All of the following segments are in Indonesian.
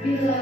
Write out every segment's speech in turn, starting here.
Bila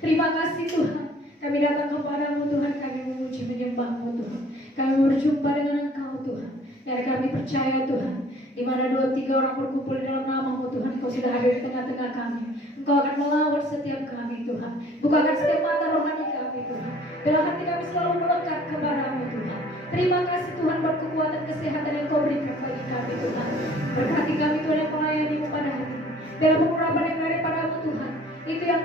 terima kasih Tuhan, kami datang kepadamu Tuhan, kami memuji menyembahmu Tuhan, kami berjumpa dengan Engkau Tuhan, dan kami percaya Tuhan, di mana 2-3 orang berkumpul di dalam namamu Tuhan, Engkau sudah hadir di tengah-tengah kami. Engkau akan melawat setiap kami Tuhan, bukakan setiap mata rohani kami Tuhan, dalam hati kami selalu melekat kepadamu Tuhan. Terima kasih Tuhan buat kekuatan kesehatan yang Kau berikan bagi kami Tuhan. Berkati kami Tuhan yang melayanimu pada hari ini, dalam pengurapan yang daripadamu Tuhan, itu yang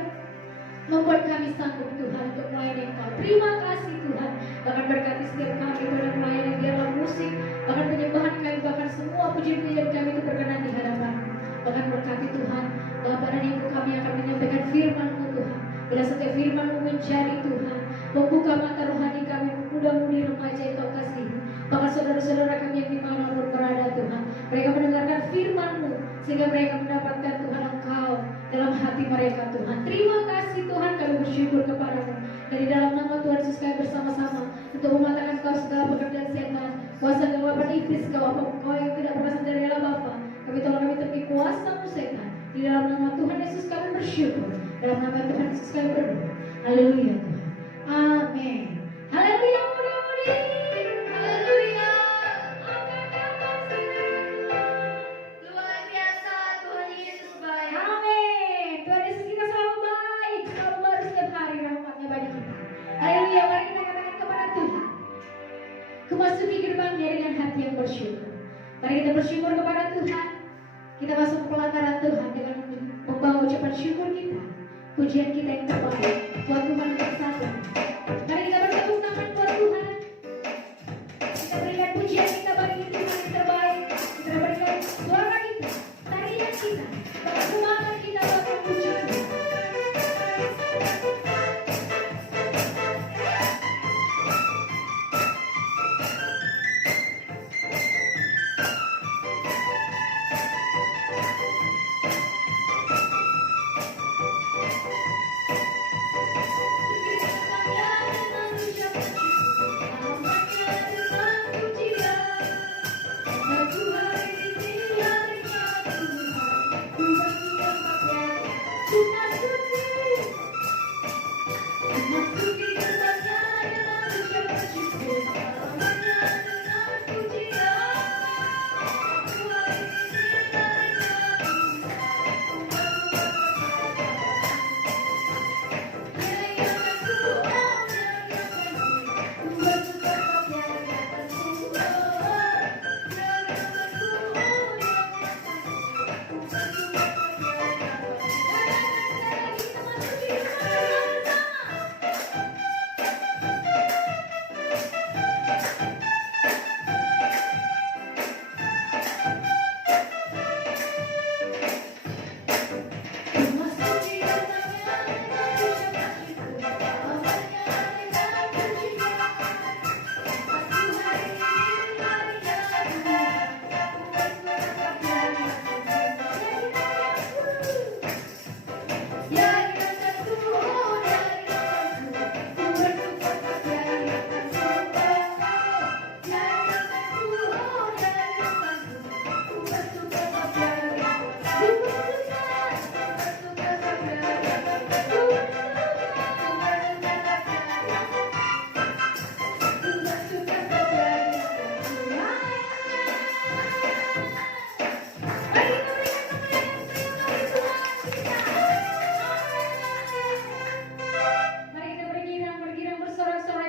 membuat kami sanggup Tuhan untuk melayani Engkau. Terima kasih Tuhan, bahkan berkati setiap kami Tuhan yang melayani di dalam musik, bahkan penyembahan kami, bahkan semua pujian-pujian kami itu berkenan di hadapan-Mu. Bahkan berkati Tuhan, Bapa dan Ibu kami akan menyampaikan firman-Mu Tuhan. Bila setiap firman-Mu mencari Tuhan, membuka mata rohani kami, muda-mudi remaja yang Kau kasih. Bahkan saudara-saudara kami yang dimanapun berada Tuhan, mereka mendengarkan firman-Mu, sehingga mereka mendapatkan Tuhan Engkau dalam hati mereka Tuhan. Terima kasih Tuhan, kami bersyukur kepada-Mu. Dari dalam nama Tuhan Yesus kami bersama-sama untuk mematahkan Kau segala pekerjaan setan, kuasa kegelapan iblis, kau yang tidak berasal dari Allah Bapa. Kami tolong kami tepi kuasa setan. Di dalam nama Tuhan Yesus kami bersyukur. Dalam nama Tuhan Yesus kami berdoa. Haleluya Tuhan. Amin. Haleluya, murid-murid. Haleluya. Luar biasa, Tuhan Yesus baik. Amin. Tuhan Yesus kita selalu baik, selalu baru setiap hari rahmatnya bagi kita. Haleluya, mari kita katakan kepada Tuhan. Memasuki gerbangnya dengan hati yang bersyukur. Mari kita bersyukur kepada Tuhan. Kita masuk ke pelataran Tuhan dengan membawa ucapan syukur kita, pujian kita yang terbaik buat Tuhan yang satu. Mari kita bertepuk tangan buat Tuhan. Kita berikan pujian kita bagi Tuhan yang terbaik. Kita berikan suara kita, tarian kita, semangat kita buat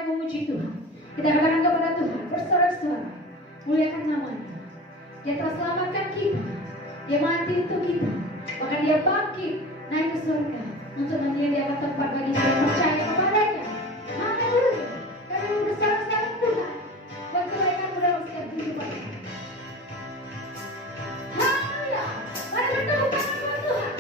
memuji Tuhan. Kita katakan kepada Tuhan, bersorak-sorai, muliakan namanya. Dia telah selamatkan kita, Dia mati untuk kita, bahkan Dia bangkit naik ke surga untuk menyediakan tempat bagi kita yang percaya kepadanya. Haleluya. Kami bersorak-sorai Tuhan, buat kebaikan-Mu dalam setiap kehidupan. Haleluya. Mari bertepuk tangan buat Tuhan.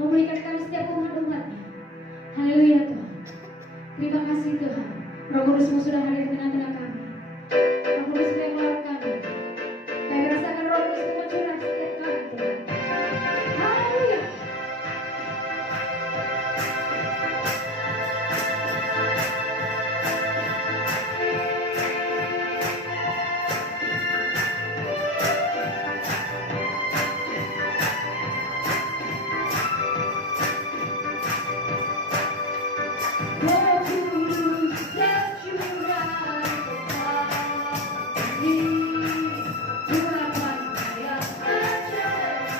memulihkan kami setiap umat-umatnya. Haleluya Tuhan. Terima kasih Tuhan. Roh Kudus-Mu sudah hadir di tengah-tengah kami. Roh Kudus yang melawat kami. Kami rasakan Roh Kudus mencurah setiap kami Tuhan. Haleluya. Roh Kudus tercurah kembali, urapan yang ajaib,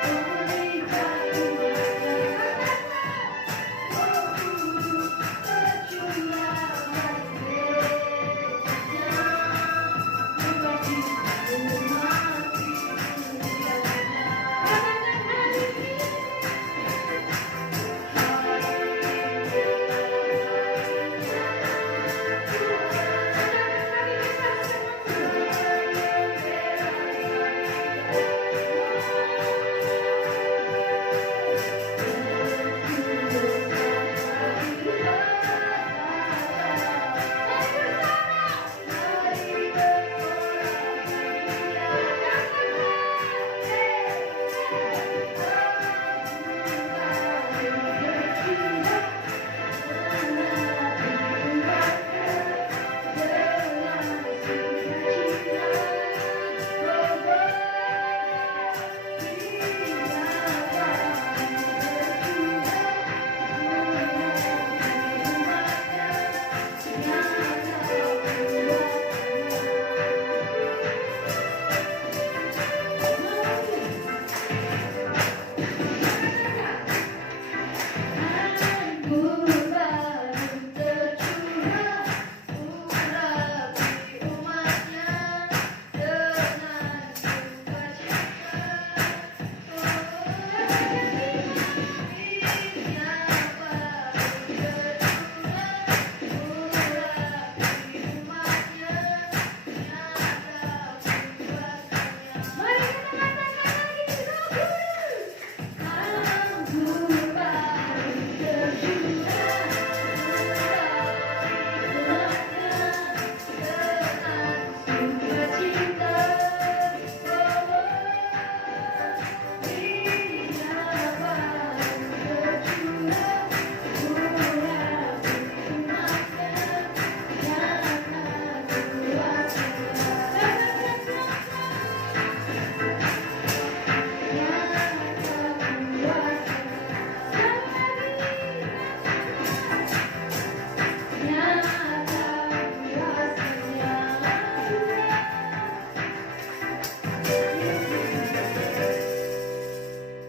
memulihkan umatnya. Roh Kudus tercurah kembali, berbagi umat Kristiannya. Katakan hari ini.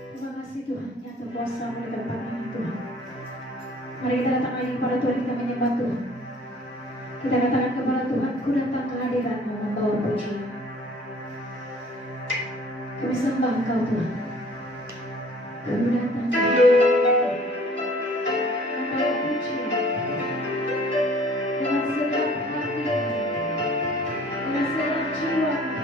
Terima kasih Tuhan, nyata kuasa di tempat ini Tuhan. Mari kita datang lagi kepada Tuhan, kita menyembah Tuhan. Kita katakan kepada Tuhan, ku datang ke hadirat-Mu membawa pujian. Kami sembah Engkau Tuhan. Kami datang ke hadirat-Mu membawa pujian. Dengan segenap hati kami, dengan segenap jiwa kami.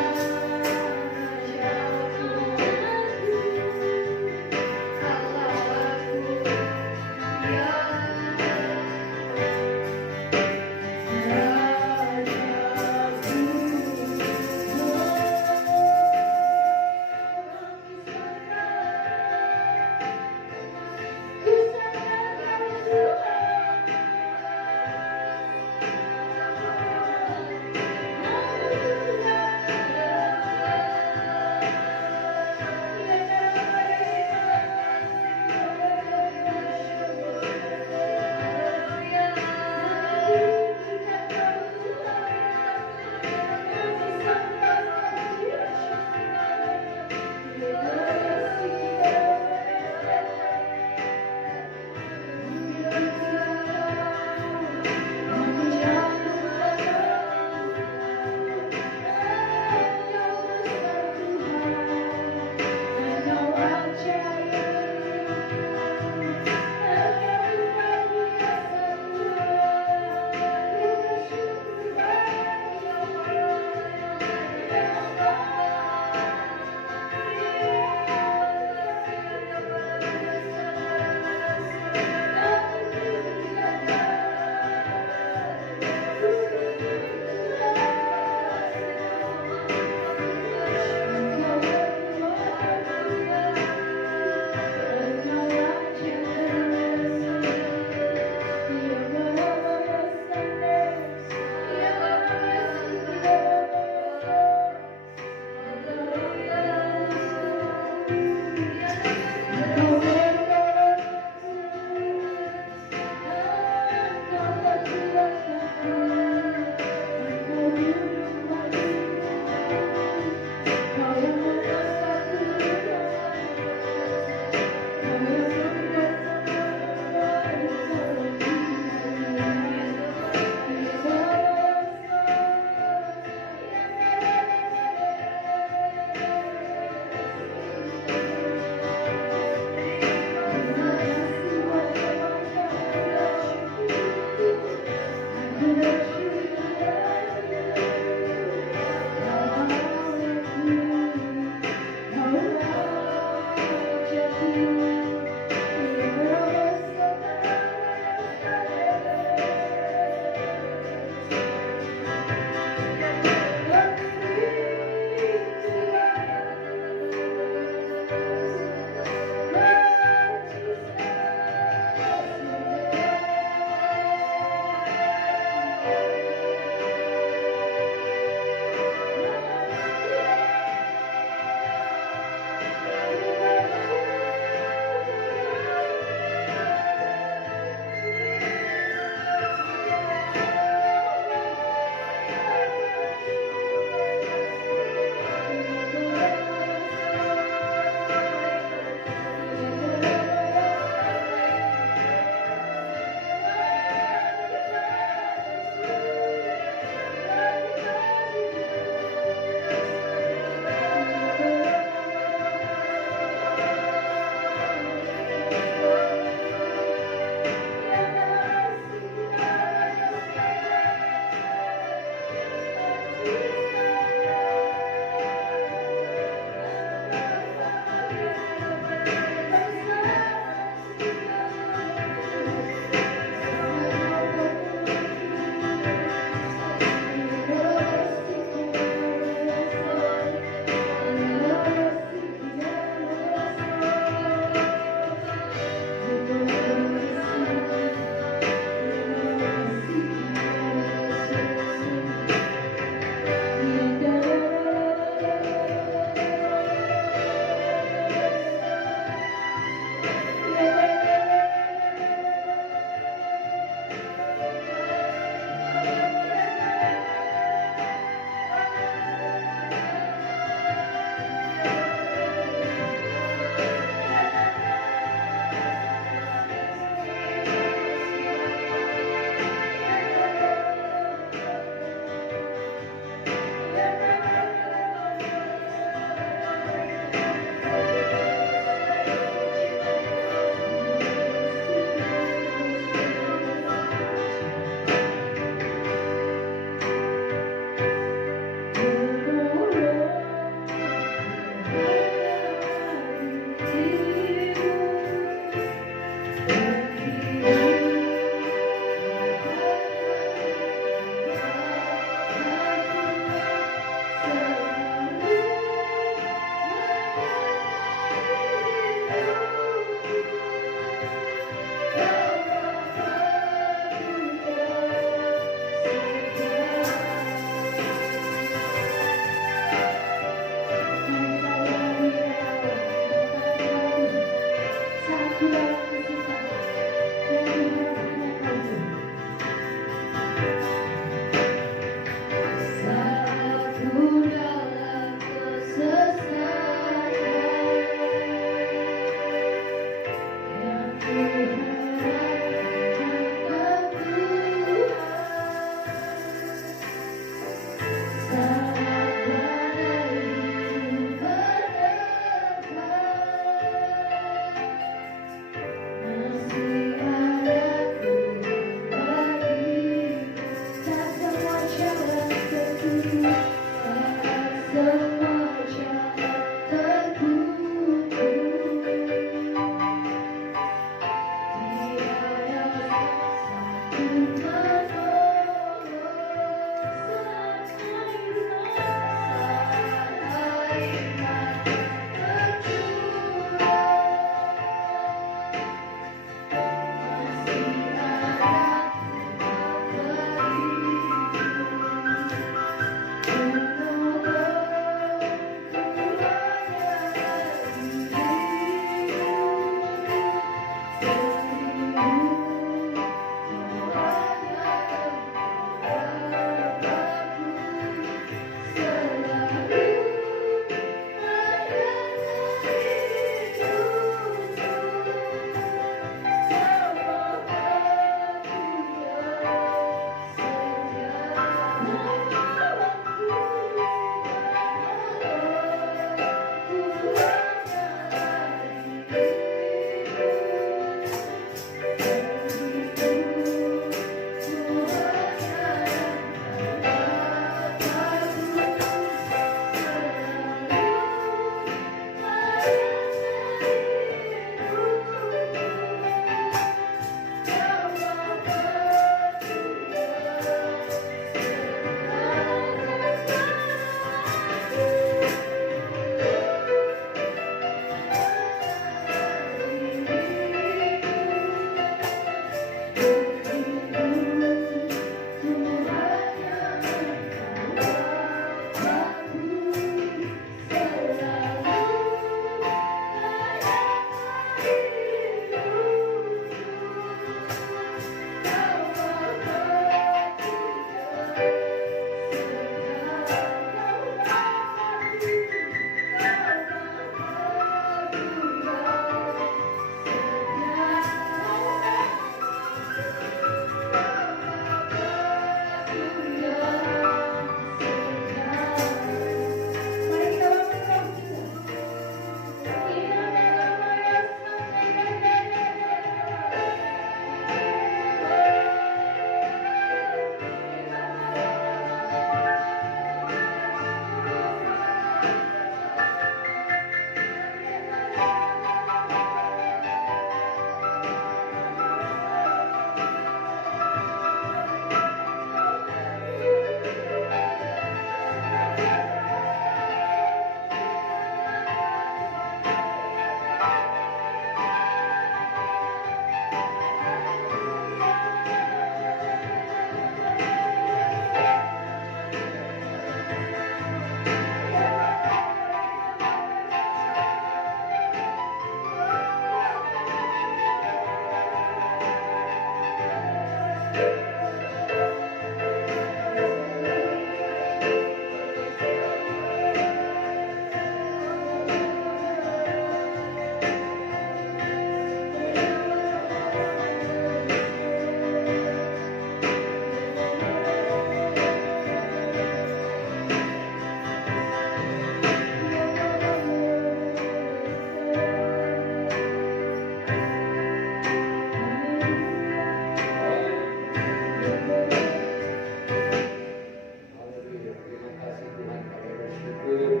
Haleluya. Terima kasih Tuhan, kami bersyukur,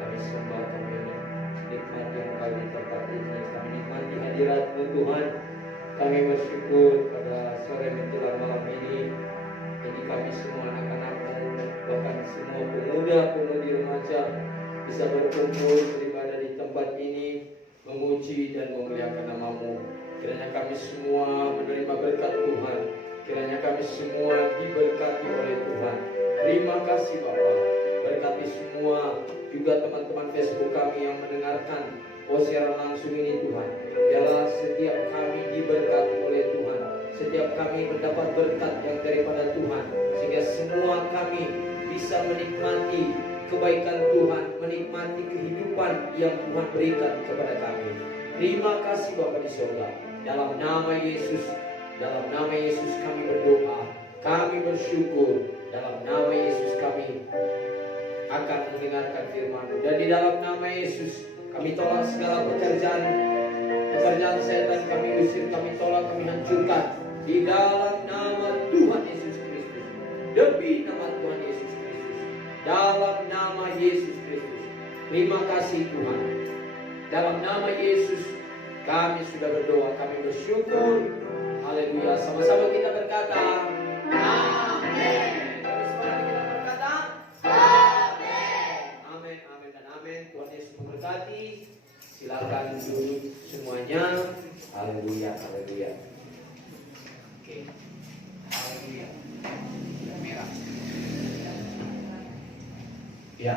kami sembah, kami nikmati Engkau di tempat ini, kami nikmati hadirat-Mu Tuhan. Kami bersyukur pada sore menjelang malam ini kami semua anak-anak-Mu, bahkan semua pemuda-pemudi remaja bisa berkumpul beribadah di tempat ini, memuji dan memuliakan nama-Mu. Kiranya kami semua menerima berkat Tuhan, kiranya kami semua diberkati oleh Tuhan. Terima kasih Bapak, berkati semua juga teman-teman Facebook kami yang mendengarkan siaran langsung ini Tuhan. Biarlah setiap kami diberkati oleh Tuhan, setiap kami mendapat berkat yang daripada Tuhan, sehingga semua kami bisa menikmati kebaikan Tuhan, menikmati kehidupan yang Tuhan berikan kepada kami. Terima kasih Bapa di surga. Dalam nama Yesus kami berdoa, kami bersyukur. Dalam nama Yesus kami akan mendengarkan firman-Mu, dan di dalam nama Yesus kami tolak segala pekerjaan setan, kami usir, kami tolak, kami hancurkan di dalam nama Tuhan Yesus Kristus. Demi nama Tuhan Yesus Kristus, dalam nama Yesus Kristus. Terima kasih Tuhan. Dalam nama Yesus kami sudah berdoa, kami bersyukur. Haleluya. Sama-sama kita berkata amin. Kami semua kita berkata amin. Amin, amin dan amin. Tuhan Yesus memberkati. Silakan duduk semuanya. Haleluya, haleluya. Oke. Haleluya. Merah. Ya.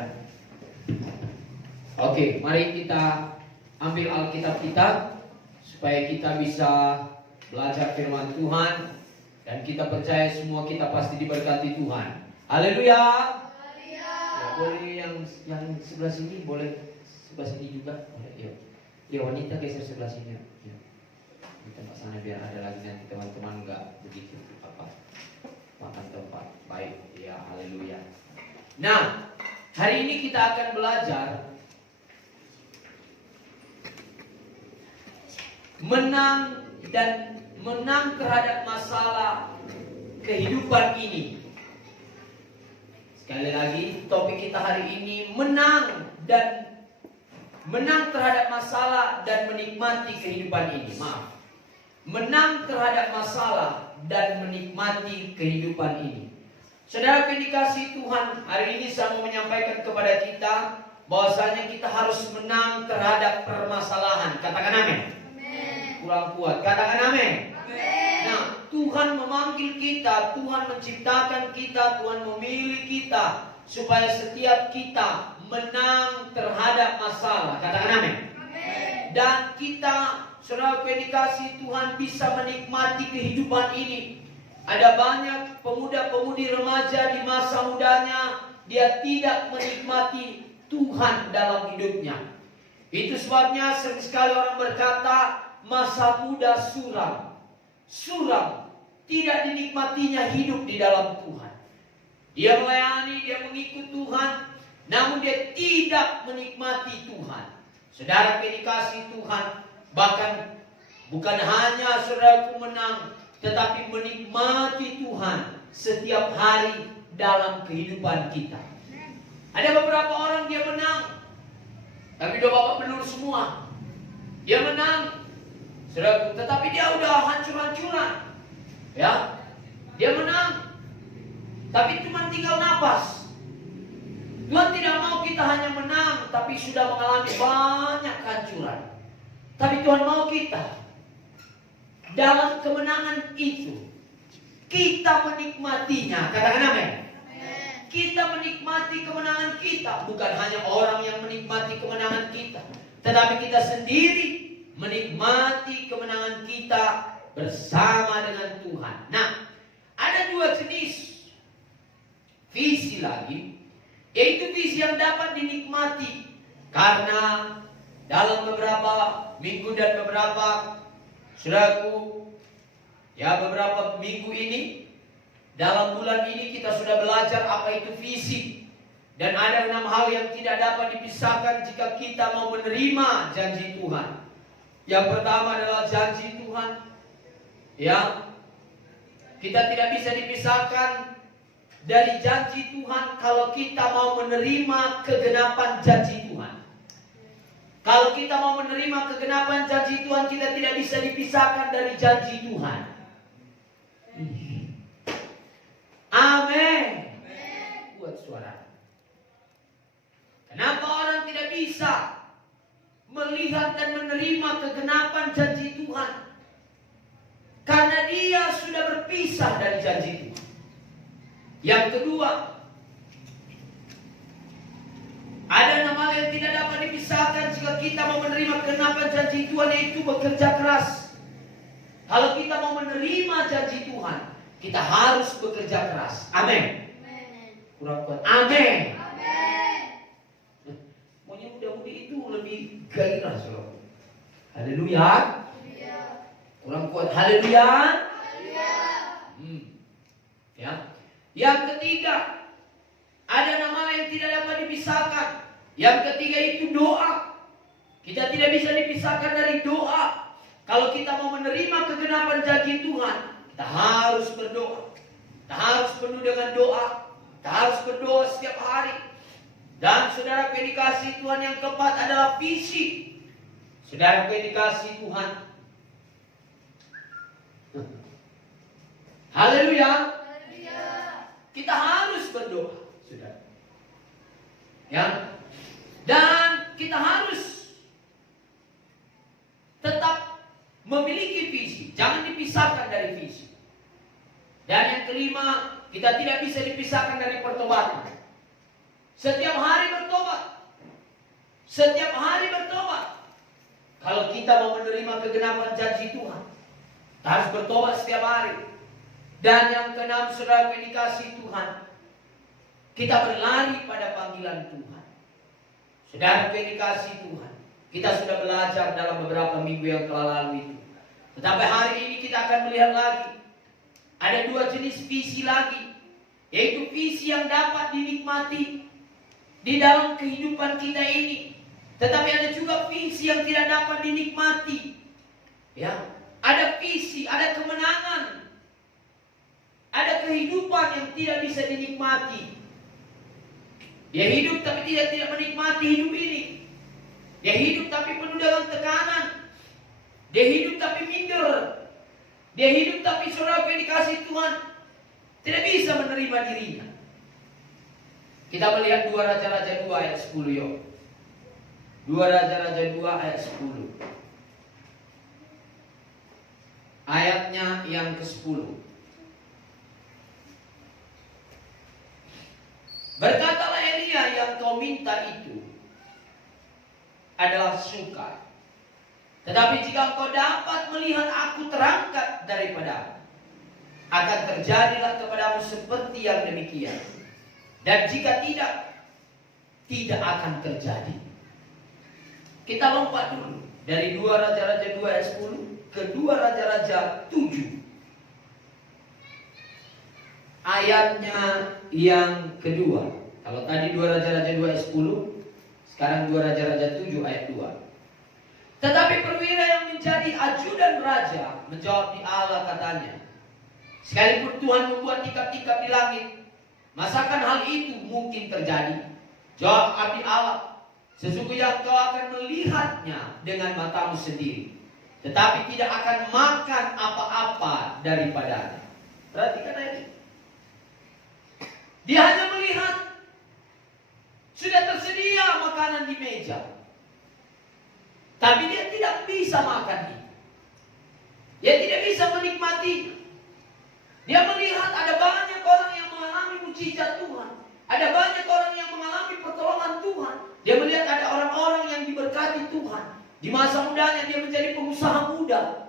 Oke, mari kita ambil Alkitab kita supaya kita bisa belajar firman Tuhan, dan kita percaya semua kita pasti diberkati Tuhan. Haleluya. Ya, boleh yang sebelah sini, boleh sebelah sini juga. Boleh, ya wanita geser sebelah sini. Ya. Di tempat sana biar ada lagi nanti teman-teman nggak begitu makan tempat. Baik, ya haleluya. Nah, hari ini kita akan belajar menang terhadap masalah kehidupan ini. Sekali lagi, topik kita hari ini menang terhadap masalah dan menikmati kehidupan ini. Maaf. Menang terhadap masalah dan menikmati kehidupan ini. Saudara yang dikasihi Tuhan, hari ini saya mau menyampaikan kepada kita bahwasanya kita harus menang terhadap permasalahan. Katakan amin. Kurang kuat, katakan amin. Nah, Tuhan memanggil kita, Tuhan menciptakan kita, Tuhan memilih kita supaya setiap kita menang terhadap masalah. Katakan amin. Dan kita, saudara yang dikasihi Tuhan, bisa menikmati kehidupan ini. Ada banyak pemuda-pemudi remaja di masa mudanya, dia tidak menikmati Tuhan dalam hidupnya. Itu sebabnya sering sekali orang berkata, masa muda suram, tidak dinikmatinya hidup di dalam Tuhan. Dia melayani, dia mengikut Tuhan, namun dia tidak menikmati Tuhan. Saudara yang dikasihi Tuhan, bahkan bukan hanya saudaraku menang, tetapi menikmati Tuhan setiap hari dalam kehidupan kita. Ada beberapa orang dia menang, tapi udah babak belur semua. Dia menang, saudaraku, tetapi dia udah hancur-hancuran. Ya, dia menang, tapi cuma tinggal napas. Tuhan tidak mau kita hanya menang, tapi sudah mengalami banyak kehancuran. Tapi Tuhan mau kita dalam kemenangan itu kita menikmatinya. Katakan amin. Kita menikmati kemenangan kita. Bukan hanya orang yang menikmati kemenangan kita, tetapi kita sendiri menikmati kemenangan kita bersama dengan Tuhan. Nah, ada dua jenis visi lagi, yaitu visi yang dapat dinikmati. Karena dalam beberapa minggu dan beberapa, saudaraku, ya beberapa minggu ini, dalam bulan ini kita sudah belajar apa itu visi. Dan ada 6 hal yang tidak dapat dipisahkan jika kita mau menerima janji Tuhan. Yang pertama adalah janji Tuhan. Ya, kita tidak bisa dipisahkan dari janji Tuhan kalau kita mau menerima kegenapan janji Tuhan. Kalau kita mau menerima kegenapan janji Tuhan, kita tidak bisa dipisahkan dari janji Tuhan. Amin. Buat suara. Kenapa orang tidak bisa melihat dan menerima kegenapan janji Tuhan? Karena dia sudah berpisah dari janji Tuhan. Yang kedua, ada 6 hal yang tidak dapat dipisahkan jika kita mau menerima kegenapan janji Tuhan, yaitu bekerja keras. Kalau kita mau menerima janji Tuhan, kita harus bekerja keras. Amin. Kurang kuat. Amin. Maunya muda-mudi itu lebih gairah, saudara. Haleluya. Kurang kuat. Haleluya. Ya. Yang ketiga, ada 6 hal yang tidak dapat dipisahkan. Yang ketiga itu doa. Kita tidak bisa dipisahkan dari doa. Kalau kita mau menerima kegenapan janji Tuhan, kita harus berdoa. Kita harus penuh dengan doa. Kita harus berdoa setiap hari. Dan saudara, dikasih Tuhan yang keempat adalah visi. Saudara, dikasih Tuhan. Haleluya. Kita harus berdoa, saudara. Ya. Dan kita harus tetap memiliki visi. Jangan dipisahkan dari visi. Dan yang kelima, kita tidak bisa dipisahkan dari pertobatan. Setiap hari bertobat. Setiap hari bertobat. Kalau kita mau menerima kegenapan janji Tuhan, kita harus bertobat setiap hari. Dan yang keenam, saudara, dikasih Tuhan, kita berlari pada panggilan Tuhan. Saudara, dikasih Tuhan, kita sudah belajar dalam beberapa minggu yang telah lalu itu. Tetapi hari ini kita akan melihat lagi. Ada 2 jenis visi lagi, yaitu visi yang dapat dinikmati di dalam kehidupan kita ini. Tetapi ada juga visi yang tidak dapat dinikmati. Ya, ada visi, ada kemenangan, ada kehidupan yang tidak bisa dinikmati. Dia hidup tapi tidak menikmati hidup ini. Dia hidup tapi penuh dengan tekanan. Dia hidup tapi minder. Dia hidup tapi saudara dikasih Tuhan tidak bisa menerima dirinya. Kita melihat 2 Raja-Raja 2 ayat 10 yuk. 2 Raja-Raja 2 ayat 10. Ayatnya yang ke-10. Berkatalah Elia, yang kau minta itu adalah suka. Tetapi jika engkau dapat melihat aku terangkat daripadamu, akan terjadilah kepadamu seperti yang demikian. Dan jika tidak akan terjadi. Kita lompat dulu dari 2 Raja-Raja 2 ayat 10 ke 2 Raja-Raja 7. Ayatnya yang kedua. Kalau tadi 2 Raja-Raja 2 ayat 10, sekarang 2 Raja-Raja 7 ayat 2. Tetapi perwira yang menjadi ajudan raja menjawab di Allah, katanya, sekalipun Tuhan membuat tikap-tikap di langit, masakan hal itu mungkin terjadi? Jawab abdi Allah, sesungguhnya kau akan melihatnya dengan matamu sendiri, tetapi tidak akan makan apa-apa daripadanya. Perhatikan ini. Dia hanya melihat. Sudah tersedia makanan di meja, tapi dia tidak bisa makan itu. Dia tidak bisa menikmati. Dia melihat ada banyak orang yang mengalami mujizat Tuhan. Ada banyak orang yang mengalami pertolongan Tuhan. Dia melihat ada orang-orang yang diberkati Tuhan. Di masa mudanya dia menjadi pengusaha muda.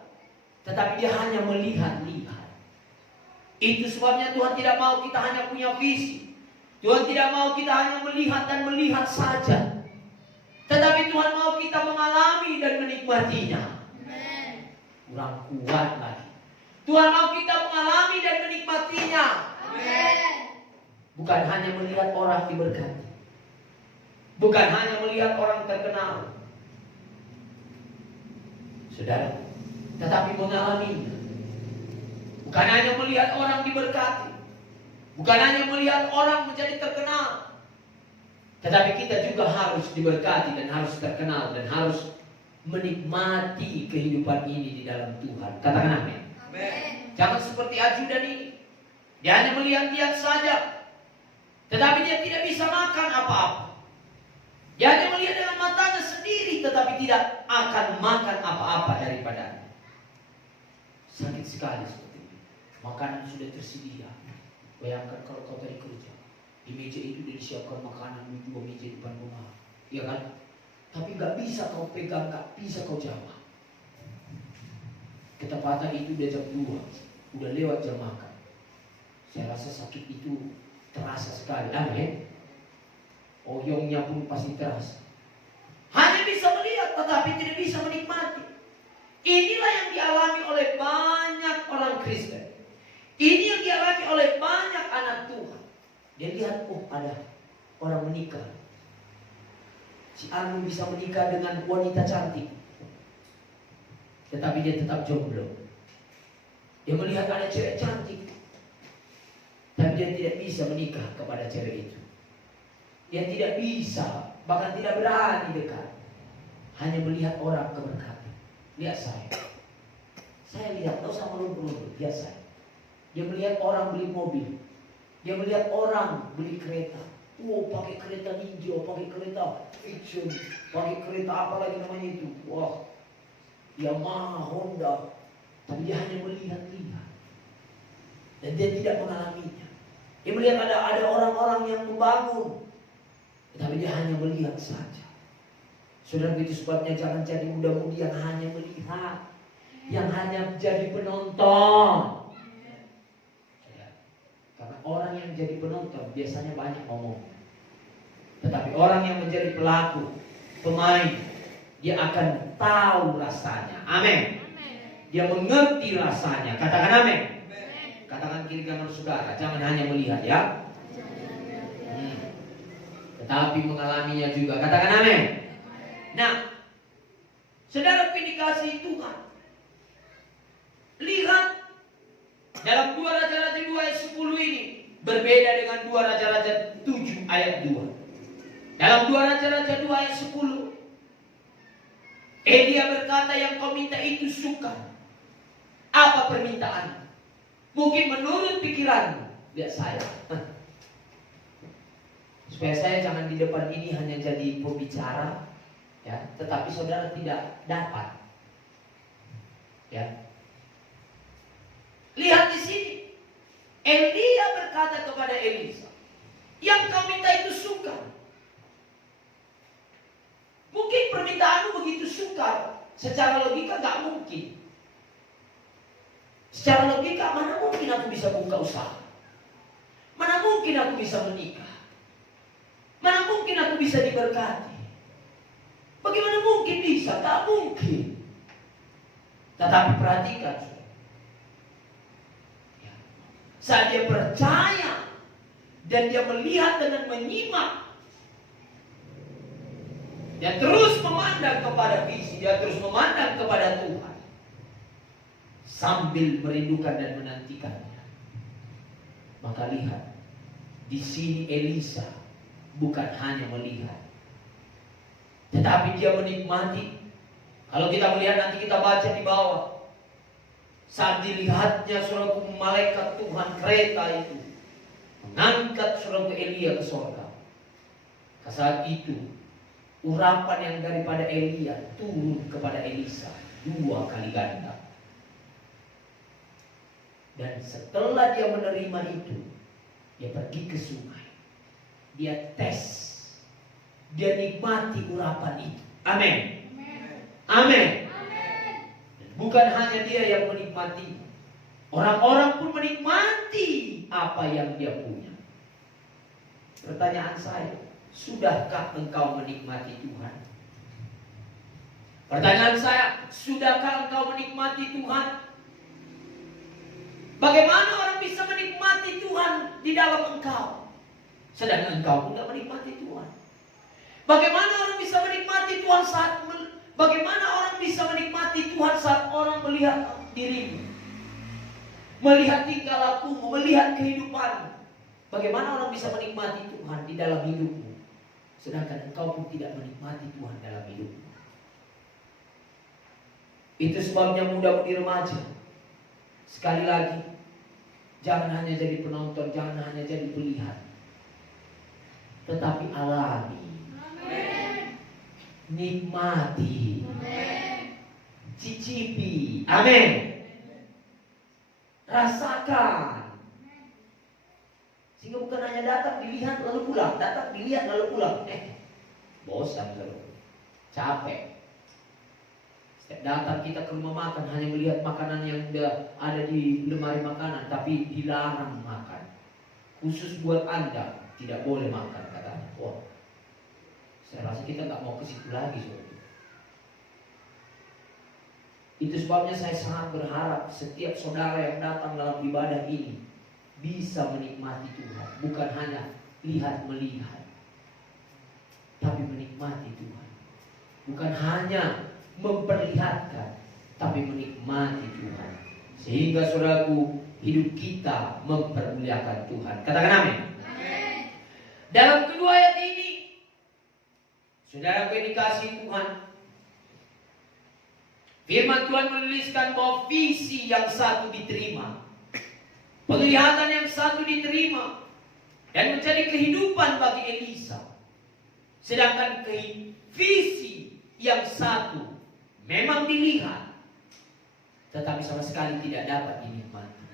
Tetapi dia hanya melihat-lihat. Itu sebabnya Tuhan tidak mau kita hanya punya visi. Tuhan tidak mau kita hanya melihat dan melihat saja. Tetapi Tuhan mau kita mengalami dan menikmatinya. Kurang kuat lagi. Tuhan mau kita mengalami dan menikmatinya. Bukan hanya melihat orang diberkati. Bukan hanya melihat orang terkenal. Saudara, tetapi mengalaminya. Bukan hanya melihat orang diberkati. Bukan hanya melihat orang menjadi terkenal. Tetapi kita juga harus diberkati dan harus terkenal dan harus menikmati kehidupan ini di dalam Tuhan. Katakan amin. Jangan seperti ajudan ini. Dia hanya melihat-lihat saja. Tetapi dia tidak bisa makan apa-apa. Dia hanya melihat dengan matanya sendiri, tetapi tidak akan makan apa-apa daripadanya. Sakit sekali seperti ini. Makanan sudah tersedia. Bayangkan kalau kau tadi kerja, di meja itu sudah disiapkan makanan di 2 meja depan rumah, iya kan? Tapi gak bisa kau pegang, gak bisa kau jawab. Ketepatan itu udah jam 2, udah lewat jam makan. Saya rasa sakit itu terasa sekali, amin. Oyongnya pun pasti terasa. Hanya bisa melihat, tetapi tidak bisa menikmati. Inilah yang dialami oleh banyak orang Kristen. Ini yang dialami oleh banyak anak Tuhan. Dia lihat, oh ada orang menikah. Si Anu bisa menikah dengan wanita cantik. Tetapi dia tetap jomblo. Dia melihat ada cewek cantik. Tapi dia tidak bisa menikah kepada cewek itu. Dia tidak bisa, bahkan tidak berani dekat. Hanya melihat orang keberkatan. Lihat saya. Saya lihat, tak usah melulu-lulu, lihat saya. Dia melihat orang beli mobil. Dia melihat orang beli kereta. Oh, pakai kereta Ninja, pakai kereta Vision, pakai kereta apa lagi namanya itu. Wah, Yamaha, Honda. Tapi dia hanya melihat-lihat. Dan dia tidak mengalaminya. Dia melihat ada orang-orang yang membangun. Tapi dia hanya melihat saja. Saudara, itu sebabnya jangan jadi muda-mudi yang hanya melihat. Yang hanya jadi penonton. Karena orang yang jadi penonton biasanya banyak ngomong. Tetapi orang yang menjadi pelaku, pemain, dia akan tahu rasanya. Amin. Dia mengerti rasanya. Katakan amin. Katakan kiri kanan saudara, jangan hanya melihat ya. Tetapi mengalaminya juga. Katakan amin. Nah, saudara, vindikasi Tuhan. Lihat dalam 2 Raja-Raja 2 ayat 10 ini berbeda dengan 2 Raja-Raja 7 ayat 2. Dalam 2 Raja-Raja 2 ayat 10, Elia berkata, yang kau minta itu suka. Apa permintaan? Mungkin menurut pikiranmu. Lihat saya. Supaya saya jangan di depan ini hanya jadi pembicara, ya, tetapi saudara tidak dapat. Ya. Lihat di sini. Elia berkata kepada Elisa, yang kau minta itu suka. Mungkin permintaanmu begitu sukar. Secara logika gak mungkin. Secara logika, mana mungkin aku bisa buka usaha? Mana mungkin aku bisa menikah? Mana mungkin aku bisa diberkati? Bagaimana mungkin bisa? Tak mungkin. Tetapi perhatikan, saat dia percaya dan dia melihat dan menyimak, dia terus memandang kepada visi, dia terus memandang kepada Tuhan, sambil merindukan dan menantikannya. Maka lihat, di sini Elisa bukan hanya melihat, tetapi dia menikmati. Kalau kita melihat, nanti kita baca di bawah, saat dilihatnya saudaraku malaikat Tuhan kereta itu mengangkat saudaraku Elia ke surga. Saat itu urapan yang daripada Elia turun kepada Elisa 2 kali ganda. Dan setelah dia menerima itu, dia pergi ke sungai, dia tes, dia nikmati urapan itu. Amin. Amin. Bukan hanya dia yang menikmati, orang-orang pun menikmati apa yang dia punya. Pertanyaan saya, sudahkah engkau menikmati Tuhan? Pertanyaan saya, sudahkah engkau menikmati Tuhan? Bagaimana orang bisa menikmati Tuhan di dalam engkau, sedangkan engkau pun tidak menikmati Tuhan? Bagaimana orang bisa menikmati Tuhan bagaimana orang bisa menikmati Tuhan saat orang melihat dirimu, melihat tingkah lakumu, melihat kehidupanmu? Bagaimana orang bisa menikmati Tuhan di dalam hidupmu, sedangkan engkau pun tidak menikmati Tuhan dalam hidupmu? Itu sebabnya muda-mudi remaja, sekali lagi, jangan hanya jadi penonton, jangan hanya jadi pelihat, tetapi alami. Amin. Nikmati. Amin. Cicipi. Amin. Rasakan. Sehingga bukan hanya datang, dilihat lalu pulang, datang, dilihat lalu pulang. Bosan terus, capek. Setiap datang kita ke rumah makan hanya melihat makanan yang sudah ada di lemari makanan, tapi dilarang makan. Khusus buat Anda tidak boleh makan, katanya. Wah, saya rasa kita nggak mau ke situ lagi, saudara. Itu sebabnya saya sangat berharap setiap saudara yang datang dalam ibadah ini bisa menikmati Tuhan, bukan hanya lihat-melihat, tapi menikmati Tuhan. Bukan hanya memperlihatkan, tapi menikmati Tuhan. Sehingga saudaraku, hidup kita mempermuliakan Tuhan. Katakan amin. Amin. Dalam kedua ayat ini, saudaraku yang dikasihi Tuhan, firman Tuhan menuliskan bahwa visi yang satu diterima, penglihatan yang satu diterima, dan menjadi kehidupan bagi Elisa. Sedangkan visi yang satu memang dilihat, tetapi sama sekali tidak dapat dinikmati.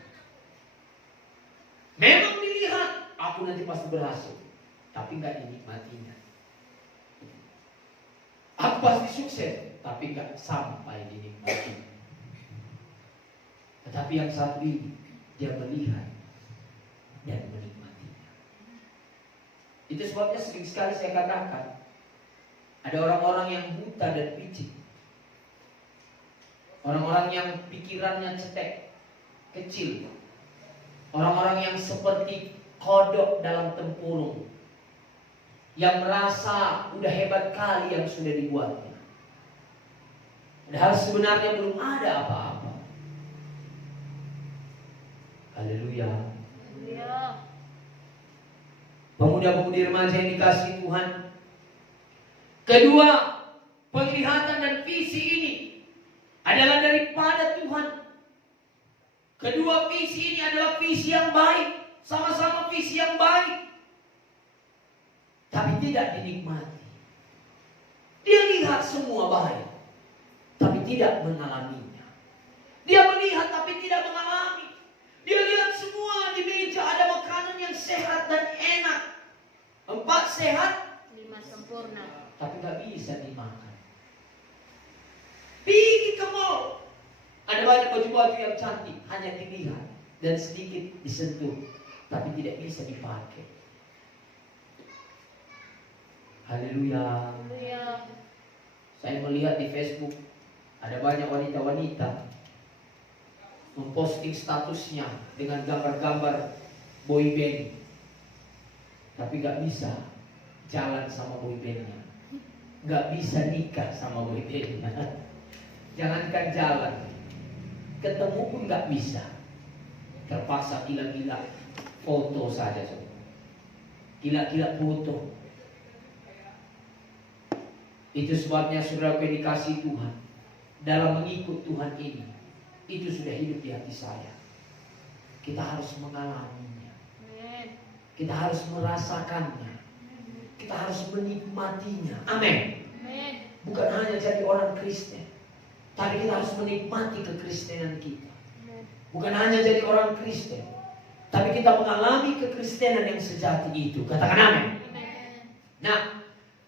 Memang dilihat, aku nanti pasti berhasil, tapi nggak dinikmatinya. Aku pasti sukses, tapi nggak sampai dinikmati. Tetapi yang satu ini, dia melihat dan menikmatinya. Itu sebabnya sering sekali saya katakan, ada orang-orang yang buta dan picik, orang-orang yang pikirannya cetek, kecil, orang-orang yang seperti kodok dalam tempurung, yang merasa udah hebat kali yang sudah dibuatnya, padahal sebenarnya belum ada apa-apa. Haleluya. Pemuda-pemudi remaja yang dikasihi Tuhan, kedua penglihatan dan visi ini adalah daripada Tuhan. Kedua visi ini adalah visi yang baik, sama-sama visi yang baik, tapi tidak dinikmati. Dia lihat semua baik, tapi tidak mengalaminya. Dia melihat tapi tidak mengalami. Dia lihat semua di meja ada makanan yang sehat dan enak, 4 sehat, 5 sempurna, tapi gak bisa dimakan. Pergi ke mall, ada banyak baju-baju yang cantik, hanya dilihat dan sedikit disentuh, tapi tidak bisa dipakai. Haleluya. Haleluya. Saya melihat di Facebook ada banyak wanita-wanita memposting statusnya dengan gambar-gambar boy band, tapi gak bisa jalan sama boy bandnya, gak bisa nikah sama boy bandnya. Jangankan jalan, ketemu pun gak bisa. Terpaksa gila-gila foto saja, gila-gila foto. Itu sebabnya saudara yang dikasihi Tuhan, dalam mengikut Tuhan ini, itu sudah hidup di hati saya. Kita harus mengalaminya. Kita harus merasakannya. Kita harus menikmatinya. Amin. Bukan hanya jadi orang Kristen, tapi kita harus menikmati kekristenan kita. Bukan hanya jadi orang Kristen, tapi kita mengalami kekristenan yang sejati itu. Katakan amin. Nah,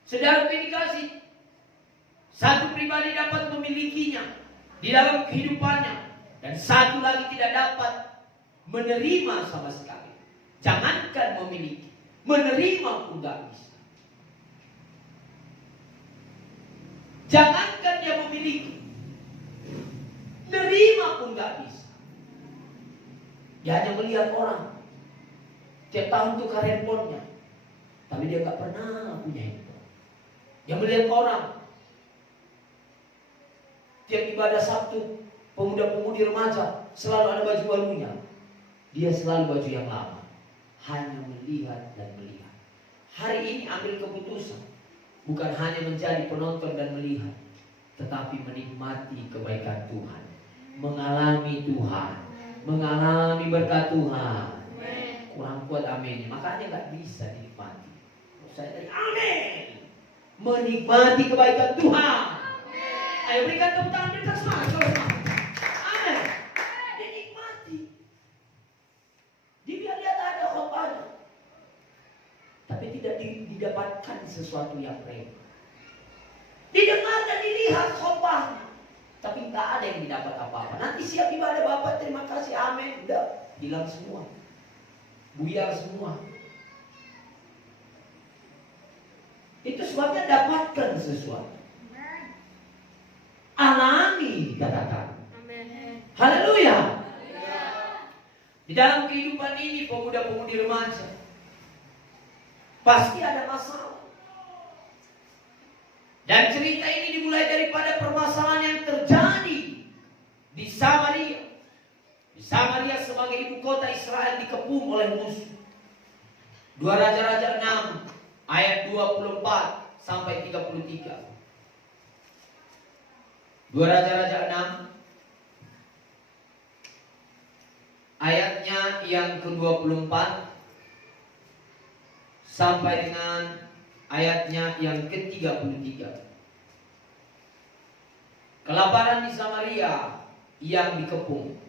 saudara yang dikasihi, satu pribadi dapat memilikinya di dalam kehidupannya, dan satu lagi tidak dapat menerima sama sekali. Jangankan memiliki, menerima pun gak bisa. Jangankan dia memiliki, nerima pun gak bisa. Dia hanya melihat orang tiap tahun tukar handphonenya, tapi dia gak pernah punya handphone. Dia melihat orang tiap ibadah Sabtu, pemuda-pemudi remaja selalu ada baju barunya, dia selalu baju yang lama. Hanya melihat dan melihat. Hari ini ambil keputusan, bukan hanya menjadi penonton dan melihat, tetapi menikmati kebaikan Tuhan, mengalami Tuhan, mengalami berkat Tuhan. Kurang kuat amin, makanya gak bisa dinikmati. Saya tadi amin, menikmati kebaikan Tuhan. Ayo berikan tepuk tangan, berikan semangat. Amin. Dinikmati. Dia lihat ada khotbahnya, tapi tidak didapatkan sesuatu yang real. Didengar dan dilihat khotbahnya, tapi nggak ada yang didapat apa-apa. Nanti siap ibadah Bapak, terima kasih, amin, udah hilang semua, buyar semua. Itu sebabnya dapatkan sesuatu. Alami, katakan. Haleluya. Di dalam kehidupan ini pemuda-pemudi remaja pasti ada masalah. Dan cerita ini dimulai daripada permasalahan yang terjadi di Samaria. Di Samaria sebagai ibu kota Israel dikepung oleh musuh. 2 Raja-Raja 6 ayat 24 sampai 33. 2 Raja-Raja 6 ayatnya yang ke-24 sampai dengan ayatnya yang ke-33. Kelaparan di Samaria yang dikepung.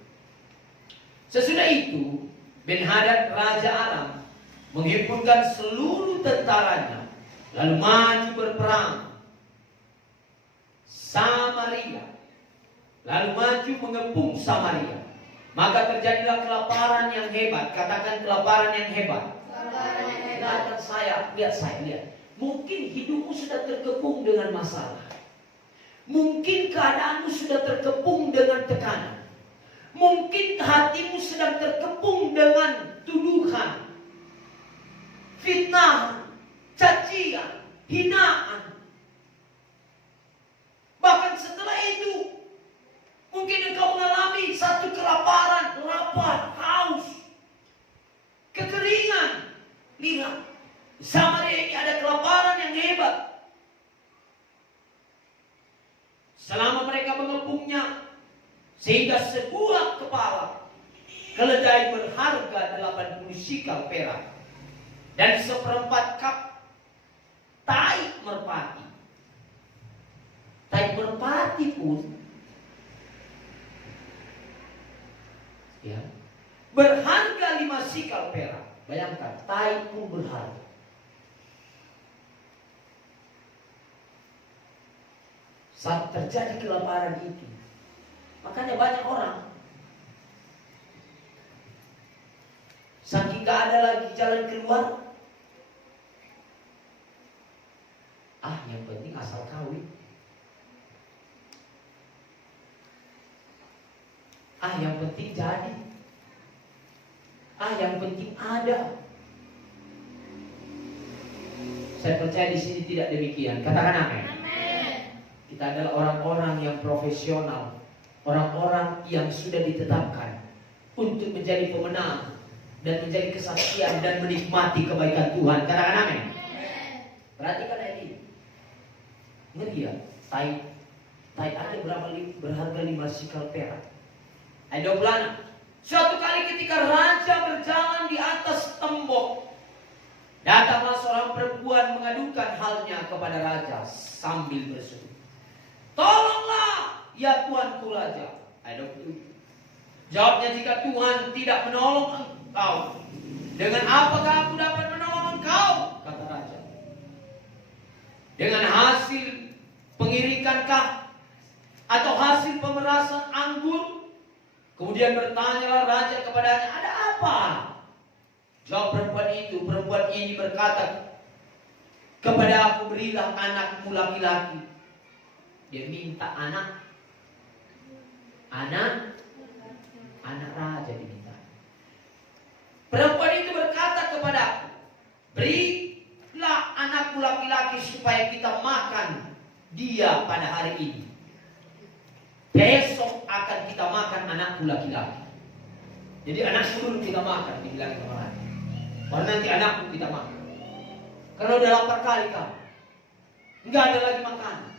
Sesudah itu Ben-Hadad Raja Aram menghimpunkan seluruh tentaranya, lalu maju berperang Samaria, lalu maju mengepung Samaria. Maka terjadilah kelaparan yang hebat. Katakan kelaparan yang hebat. Lihat saya. Mungkin hidupmu sudah terkepung dengan masalah. Mungkin keadaanmu sudah terkepung dengan tekanan. Mungkin hatimu sedang terkepung dengan tuduhan, fitnah, cacian, hinaan. Bahkan setelah itu, mungkin engkau mengalami satu kelaparan, lapar, haus, kekeringan. Lihat, Samaria ini ada kelaparan yang hebat. Selama mereka mengepungnya, sehingga sebuah kepala keledai berharga 80 sikal perak dan 1/4 kap tai merpati. Tai merpati pun berharga 5 sikal perak. Bayangkan, tai pun berharga. Saat terjadi kelaparan itu, makanya banyak orang saking gak ada lagi jalan keluar, yang penting asal kawin, yang penting jadi, yang penting ada. Saya percaya di sini tidak demikian. Katakan amin. Kita adalah orang-orang yang profesional, orang-orang yang sudah ditetapkan untuk menjadi pemenang dan menjadi kesaksian dan menikmati kebaikan Tuhan. Katakan amin. Perhatikan ini. Ngeri ya, tai ada berharga 5 sikal perak. Ayat 26. Suatu kali ketika raja berjalan di atas tembok, datanglah seorang perempuan mengadukan halnya kepada raja sambil berseru, "Tolonglah, ya tuanku raja." Ayat 27. Jawabnya, "Jika Tuhan tidak menolong engkau, dengan apakah aku dapat menolong engkau?" Kata raja. "Dengan hasil pengirikankah atau hasil pemerasan anggur?" Kemudian bertanyalah raja kepadanya, "Ada apa?" Jawab perempuan ini berkata kepada aku, "Berilah anakmu laki-laki." Dia minta anak raja diminta. Perempuan itu berkata kepada aku, "Berilah anakmu laki-laki supaya kita makan dia pada hari ini. Besok akan kita makan anakku laki-laki." Jadi anakku dulu kita makan, dibilang sama raja. Baru nanti anakku kita makan. Karena udah lapar kali kamu, nggak ada lagi makanan.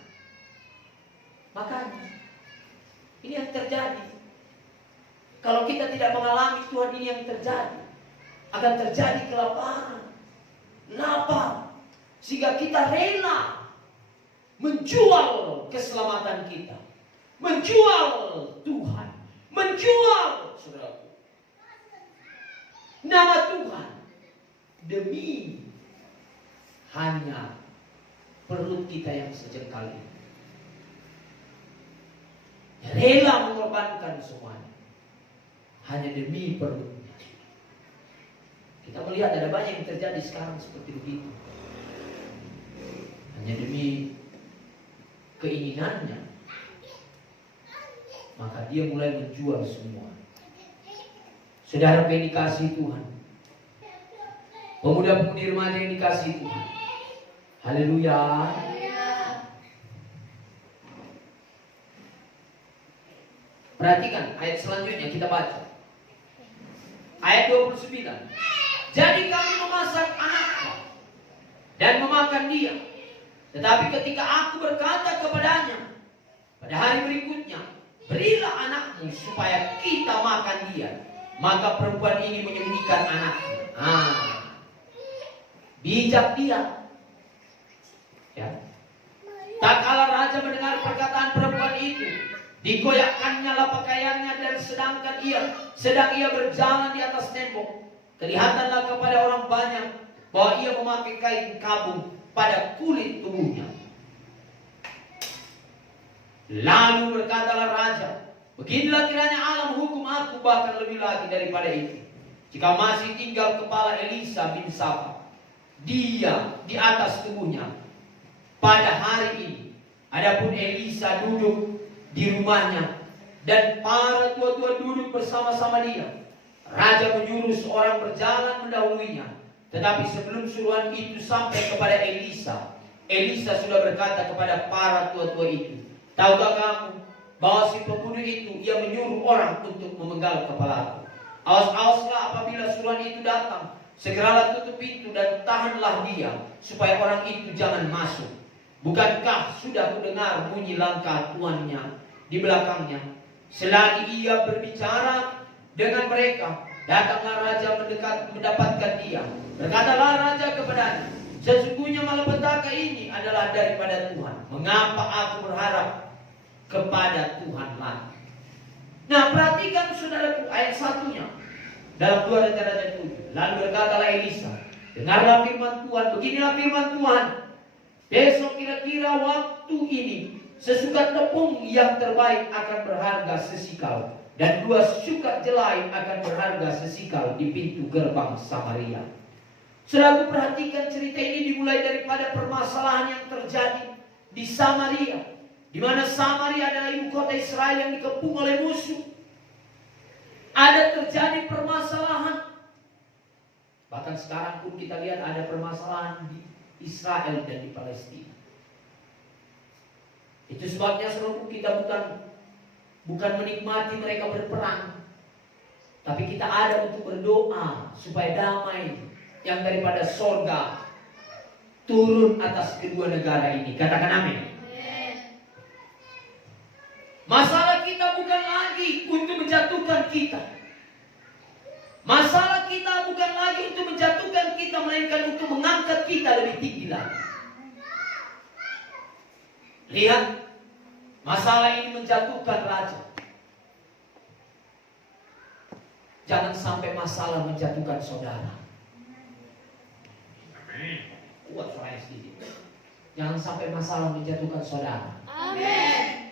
Makanya ini yang terjadi. Kalau kita tidak mengalami Tuhan, ini yang terjadi. Akan terjadi kelaparan, lapar, sehingga kita rela menjual keselamatan kita, menjual Tuhan, menjual saudaraku, nama Tuhan demi hanya perut kita yang sejengkal ini. Rela mengorbankan semuanya hanya demi perutnya. Kita melihat ada banyak yang terjadi sekarang seperti begitu. Hanya demi keinginannya, maka dia mulai menjual semua. Saudara yang dikasihi Tuhan, pemuda-pemudi remaja yang dikasihi Tuhan, haleluya. Perhatikan ayat selanjutnya, kita baca ayat 29. "Jadi kami memasak anaknya dan memakan dia. Tetapi ketika aku berkata kepadanya pada hari berikutnya, 'Berilah anakmu supaya kita makan dia,' maka perempuan ini menyembunyikan anaknya." Bijak dia. Ya. Tak kala raja mendengar perkataan perempuan itu, dikoyakkannya lah pakaiannya, dan sedang ia berjalan di atas tembok, kelihatanlah kepada orang banyak bahwa ia memakai kain kabung pada kulit tubuhnya. Lalu berkatalah raja, "Beginilah kiranya Allah menghukum aku bahkan lebih lagi daripada itu, jika masih tinggal kepala Elisa bin Safat dia di atas tubuhnya pada hari ini." Adapun Elisa duduk di rumahnya dan para tua-tua duduk bersama-sama dia. Raja menyuruh seorang berjalan mendahuluinya, tetapi sebelum suruhan itu sampai kepada Elisa, Elisa sudah berkata kepada para tua-tua itu, "Tahukah kamu bahwa si pembunuh itu ia menyuruh orang untuk memenggal kepalaku? Awas-awaslah apabila suruhan itu datang, segeralah tutup pintu dan tahanlah dia, supaya orang itu jangan masuk. Bukankah sudah kudengar bunyi langkah tuannya di belakangnya?" Selagi ia berbicara dengan mereka, datanglah raja mendapatkan dia. Berkatalah raja kepadanya, "Sesungguhnya malapetaka ini adalah daripada Tuhan. Mengapa aku berharap kepada Tuhan lagi?" Nah, perhatikan saudaraku ayat 1-nya dalam 2 Raja-Raja 7. Lalu berkatalah Elisa, "Dengarlah firman Tuhan, beginilah firman Tuhan. Besok kira-kira waktu ini, sesukat tepung yang terbaik akan berharga sesikal, dan 2 sukat jelai akan berharga sesikal di pintu gerbang Samaria." Saudara, perhatikan cerita ini dimulai daripada permasalahan yang terjadi di Samaria, di mana Samaria adalah ibu kota Israel yang dikepung oleh musuh. Ada terjadi permasalahan. Bahkan sekarang pun kita lihat ada permasalahan di Israel dan di Palestina. Itu sebabnya saudaraku, kita bukan menikmati mereka berperang, tapi kita ada untuk berdoa supaya damai yang daripada sorga turun atas kedua negara ini. Katakan amin. menjatuhkan kita. Masalah kita bukan lagi untuk menjatuhkan kita, melainkan untuk mengangkat kita lebih tinggi lagi. Lihat, masalah ini menjatuhkan raja. Jangan sampai masalah menjatuhkan saudara. Kuat suaranya sedikit. Jangan sampai masalah menjatuhkan saudara. Amin.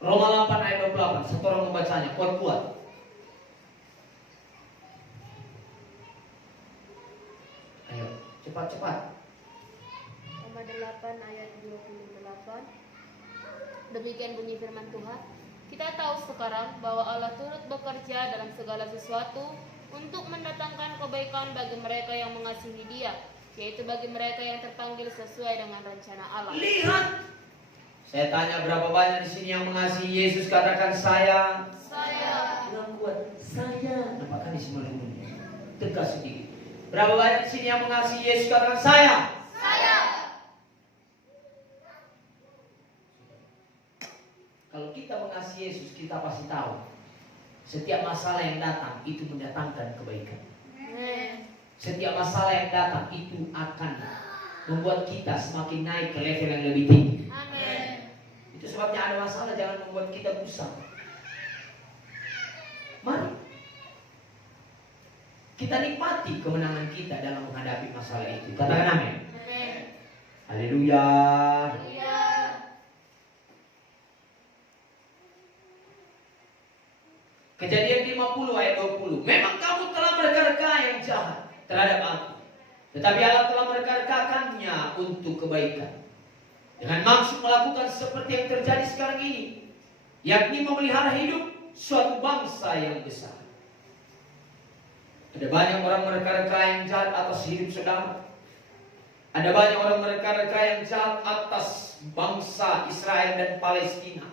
Roma 8 ayat 28. Satu orang membacanya. Kuat-kuat. Ayo, cepat-cepat. Roma 8 ayat 28. Demikian bunyi firman Tuhan. Kita tahu sekarang bahwa Allah turut bekerja dalam segala sesuatu untuk mendatangkan kebaikan bagi mereka yang mengasihi Dia, yaitu bagi mereka yang terpanggil sesuai dengan rencana Allah. Lihat. Saya tanya berapa banyak di sini yang mengasihi Yesus, katakan saya. Saya. Bilang kuat, saya. Nampakkan di sini melulu. Tegas sedikit. Berapa banyak di sini yang mengasihi Yesus, katakan saya. Saya. Kalau kita mengasihi Yesus, kita pasti tahu setiap masalah yang datang itu mendatangkan kebaikan. Amin. Setiap masalah yang datang itu akan membuat kita semakin naik ke level yang lebih tinggi. Amin. Itu sebabnya ada masalah jangan membuat kita gusar. Mari kita nikmati kemenangan kita dalam menghadapi masalah itu. Katakan amin. Amin. Haleluya. Haleluya. Kejadian 50 ayat 20. Memang kamu telah mereka-reka yang jahat terhadap aku, tetapi Allah telah mereka-rekakannya untuk kebaikan, dengan maksud melakukan seperti yang terjadi sekarang ini, yakni memelihara hidup suatu bangsa yang besar. Ada banyak orang mereka-reka yang jahat atas hidup saudara. Ada banyak orang mereka-reka yang jahat atas bangsa Israel dan Palestina.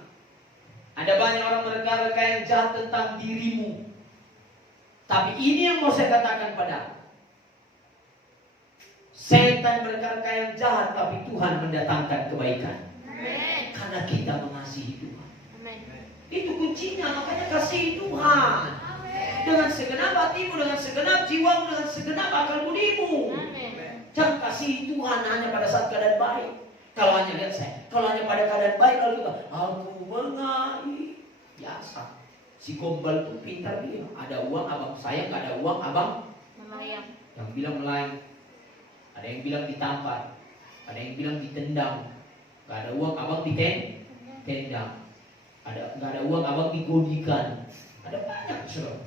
Ada banyak orang mereka-reka yang jahat tentang dirimu. Tapi ini yang mau saya katakan padamu. Setan mereka-reka yang jahat, tapi Tuhan mendatangkan kebaikan. Amin. Karena kita mengasihi Tuhan. Amin. Itu kuncinya, makanya kasih Tuhan. Dengan segenap hatimu, dengan segenap jiwamu, dengan segenap akal budimu. Amin. Jangan kasih Tuhan hanya pada saat keadaan baik. Kalau hanya lihat saya, kalau hanya pada keadaan baik, lalu kita, aku mengasihi. Biasa. Si gombal itu pintar dia. Ada uang abang saya, nggak ada uang abang. Melayang. Yang bilang melayang. Ada yang bilang ditampar. Ada yang bilang ditendang. Nggak ada uang abang ditendang. Nggak ada uang abang digodikan. Ada banyak saudara.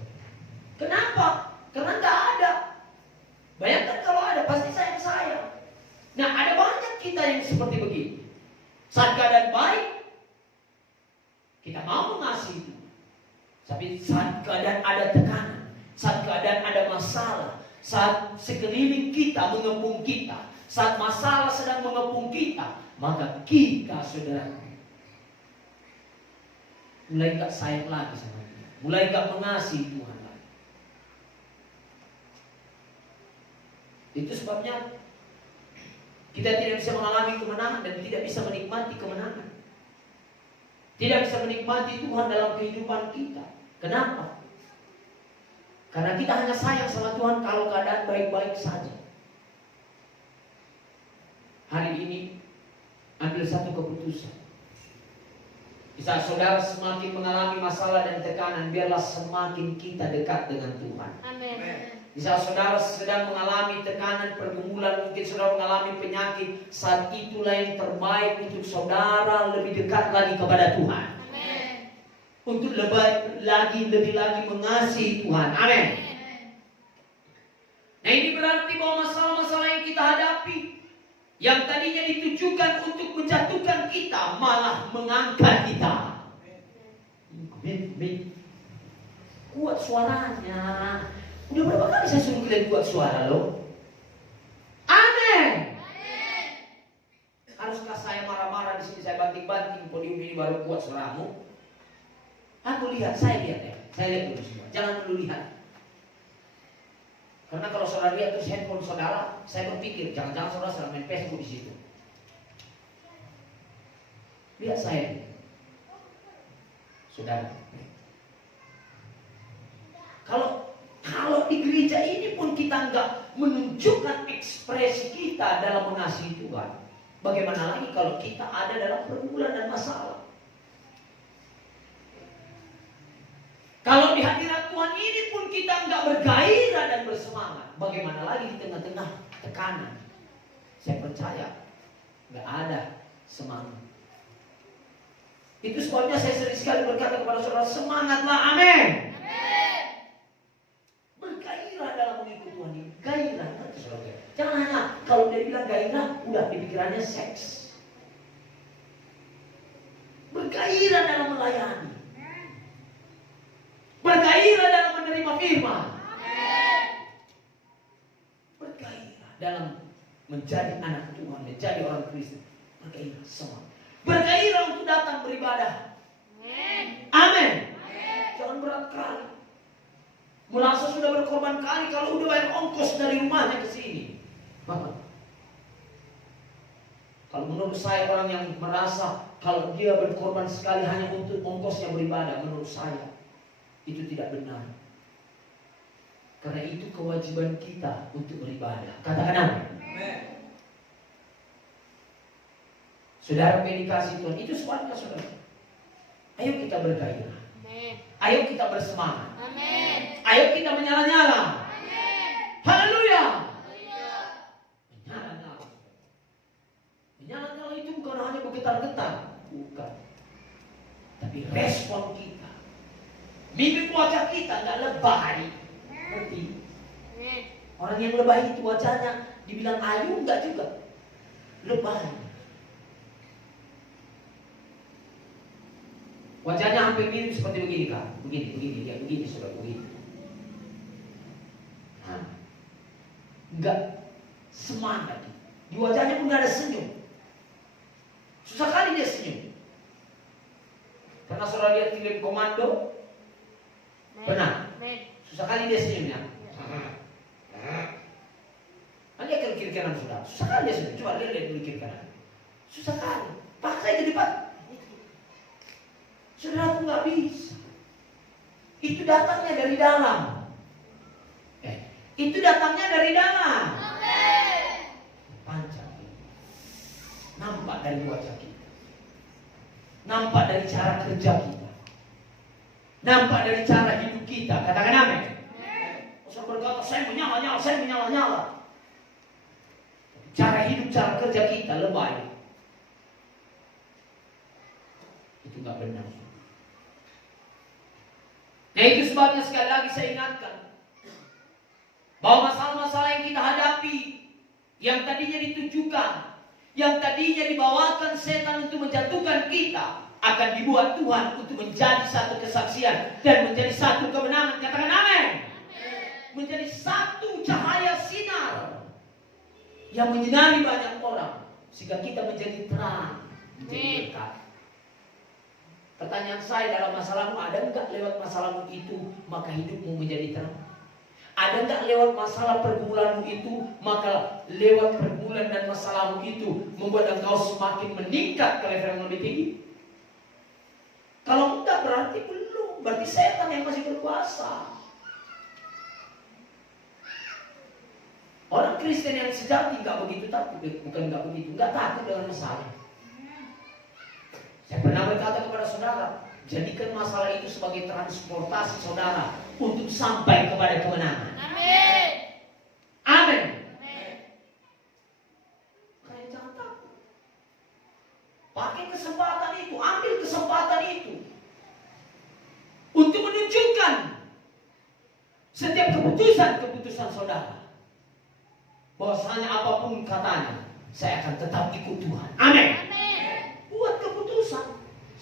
Kenapa? Karena nggak ada. Bayangkan kalau ada, pasti sayang. Nah, ada banyak kita yang seperti begini. Saat keadaan baik, kita mau mengasihi itu. Tapi saat keadaan ada tekanan, saat keadaan ada masalah, saat sekeliling kita mengepung kita, saat masalah sedang mengepung kita, maka kita, saudara, mulai gak sayang lagi sama dia, mulai gak mengasihi Tuhan lagi. Itu sebabnya kita tidak bisa mengalami kemenangan dan tidak bisa menikmati kemenangan. Tidak bisa menikmati Tuhan dalam kehidupan kita. Kenapa? Karena kita hanya sayang sama Tuhan kalau keadaan baik-baik saja. Hari ini ambil satu keputusan. Di saat saudara semakin mengalami masalah dan tekanan, biarlah semakin kita dekat dengan Tuhan. Amin. Di saat saudara sedang mengalami tekanan, pergumulan, mungkin saudara mengalami penyakit, saat itulah yang terbaik untuk saudara lebih dekat lagi kepada Tuhan. Amin. Untuk lebih lagi mengasihi Tuhan. Amin. Nah, ini berarti bahwa masalah-masalah yang kita hadapi, yang tadinya ditujukan untuk menjatuhkan kita, malah mengangkat kita. Amin. Kuat suaranya. Udah berapa kali saya suruh kalian buat suara loh? Amin. Haruskah saya marah-marah di sini, saya banting-banting podium ini baru buat suaramu? Aku lihat, saya lihat ya. Saya lihat dulu semua. Jangan dulu lihat. Karena kalau saudara lihat terus handphone saudara, saya berpikir jangan-jangan saudara sedang main Facebook di situ. Lihat saya, saudara. Kalau di gereja ini pun kita nggak menunjukkan ekspresi kita dalam mengasihi Tuhan, bagaimana lagi kalau kita ada dalam pergumulan dan masalah? Kalau di hadirat Tuhan ini pun kita nggak bergairah dan bersemangat, bagaimana lagi di tengah-tengah tekanan? Saya percaya nggak ada semangat. Itu sebabnya saya sering sekali berkata kepada saudara, semangatlah, amin. Bergairah dalam mengikuti Tuhan ini, gairah. Jangan hanya kalau dia bilang gairah, udah di pikirannya seks. Bergairah dalam melayani, bergairah dalam menerima firman, bergairah dalam menjadi anak Tuhan, menjadi orang Kristen. Bergairah semua. Bergairah untuk datang beribadah. Amin. Jangan berat kali. Merasa sudah berkorban kali kalau udah bayar ongkos dari rumahnya ke sini. Kalau menurut saya orang yang merasa kalau dia berkorban sekali hanya untuk ongkosnya beribadah, menurut saya itu tidak benar. Karena itu kewajiban kita untuk beribadah. Katakan amin. Saudara dikasih Tuhan, itu sebabnya saudara. Ayo kita bergairah. Ayo kita bersemangat. Ayo kita menyala-nyala. Haleluya. Menyala-nyala. Menyala-nyala itu bukan hanya bergetar-getar, bukan. Tapi respon kita, mimik wajah kita nggak lebay. Ngerti? Orang yang lebay itu wajahnya dibilang ayu enggak juga. Lebay. Wajahnya hampir mirip seperti begini kan? Begini, dia begini, sudah begini. Nah, enggak semangat. Di wajahnya pun enggak ada senyum. Susah kali dia senyum. Pernah saudara lihat film Komando? Pernah? Susah kali dia senyumnya. Lihat ke kiri kanan saudara. Susah kali dia senyum. Coba lihat dulu kiri kanan. Susah kali. Paksa ke depan. Saudara aku nggak bisa. Itu datangnya dari dalam. Itu datangnya dari dalam. Panjang. Nampak dari wajah kita. Nampak dari cara kerja kita. Nampak dari cara hidup kita. Katakan amin. Saya berkata saya menyala-nyala. Cara hidup, cara kerja kita lebay. Itu nggak benar. Nah itu sebabnya sekali lagi saya ingatkan bahwa masalah-masalah yang kita hadapi, yang tadinya ditujukan, yang tadinya dibawakan setan untuk menjatuhkan kita, akan dibuat Tuhan untuk menjadi satu kesaksian dan menjadi satu kemenangan. Katakan amin. Menjadi satu cahaya sinar yang menyinari banyak orang, sehingga kita menjadi terang, menjadi berkat. Pertanyaan saya, dalam masalahmu ada enggak lewat masalahmu itu maka hidupmu menjadi terang? Ada enggak lewat masalah pergumulanmu itu maka lewat pergumulan dan masalahmu itu membuat engkau semakin meningkat ke level yang lebih tinggi? Kalau enggak berarti belum, berarti setan yang masih berkuasa. Orang Kristen yang sejati enggak begitu takut, bukan enggak begitu, enggak takut dengan masalah. Saya pernah berkata kepada saudara, jadikan masalah itu sebagai transportasi saudara untuk sampai kepada kemenangan. Amin. Amin. Kalian jangan takut. Pakai kesempatan itu, ambil kesempatan itu untuk menunjukkan setiap keputusan saudara, bahwasanya apapun katanya, saya akan tetap ikut Tuhan. Amin. Buat keputusan,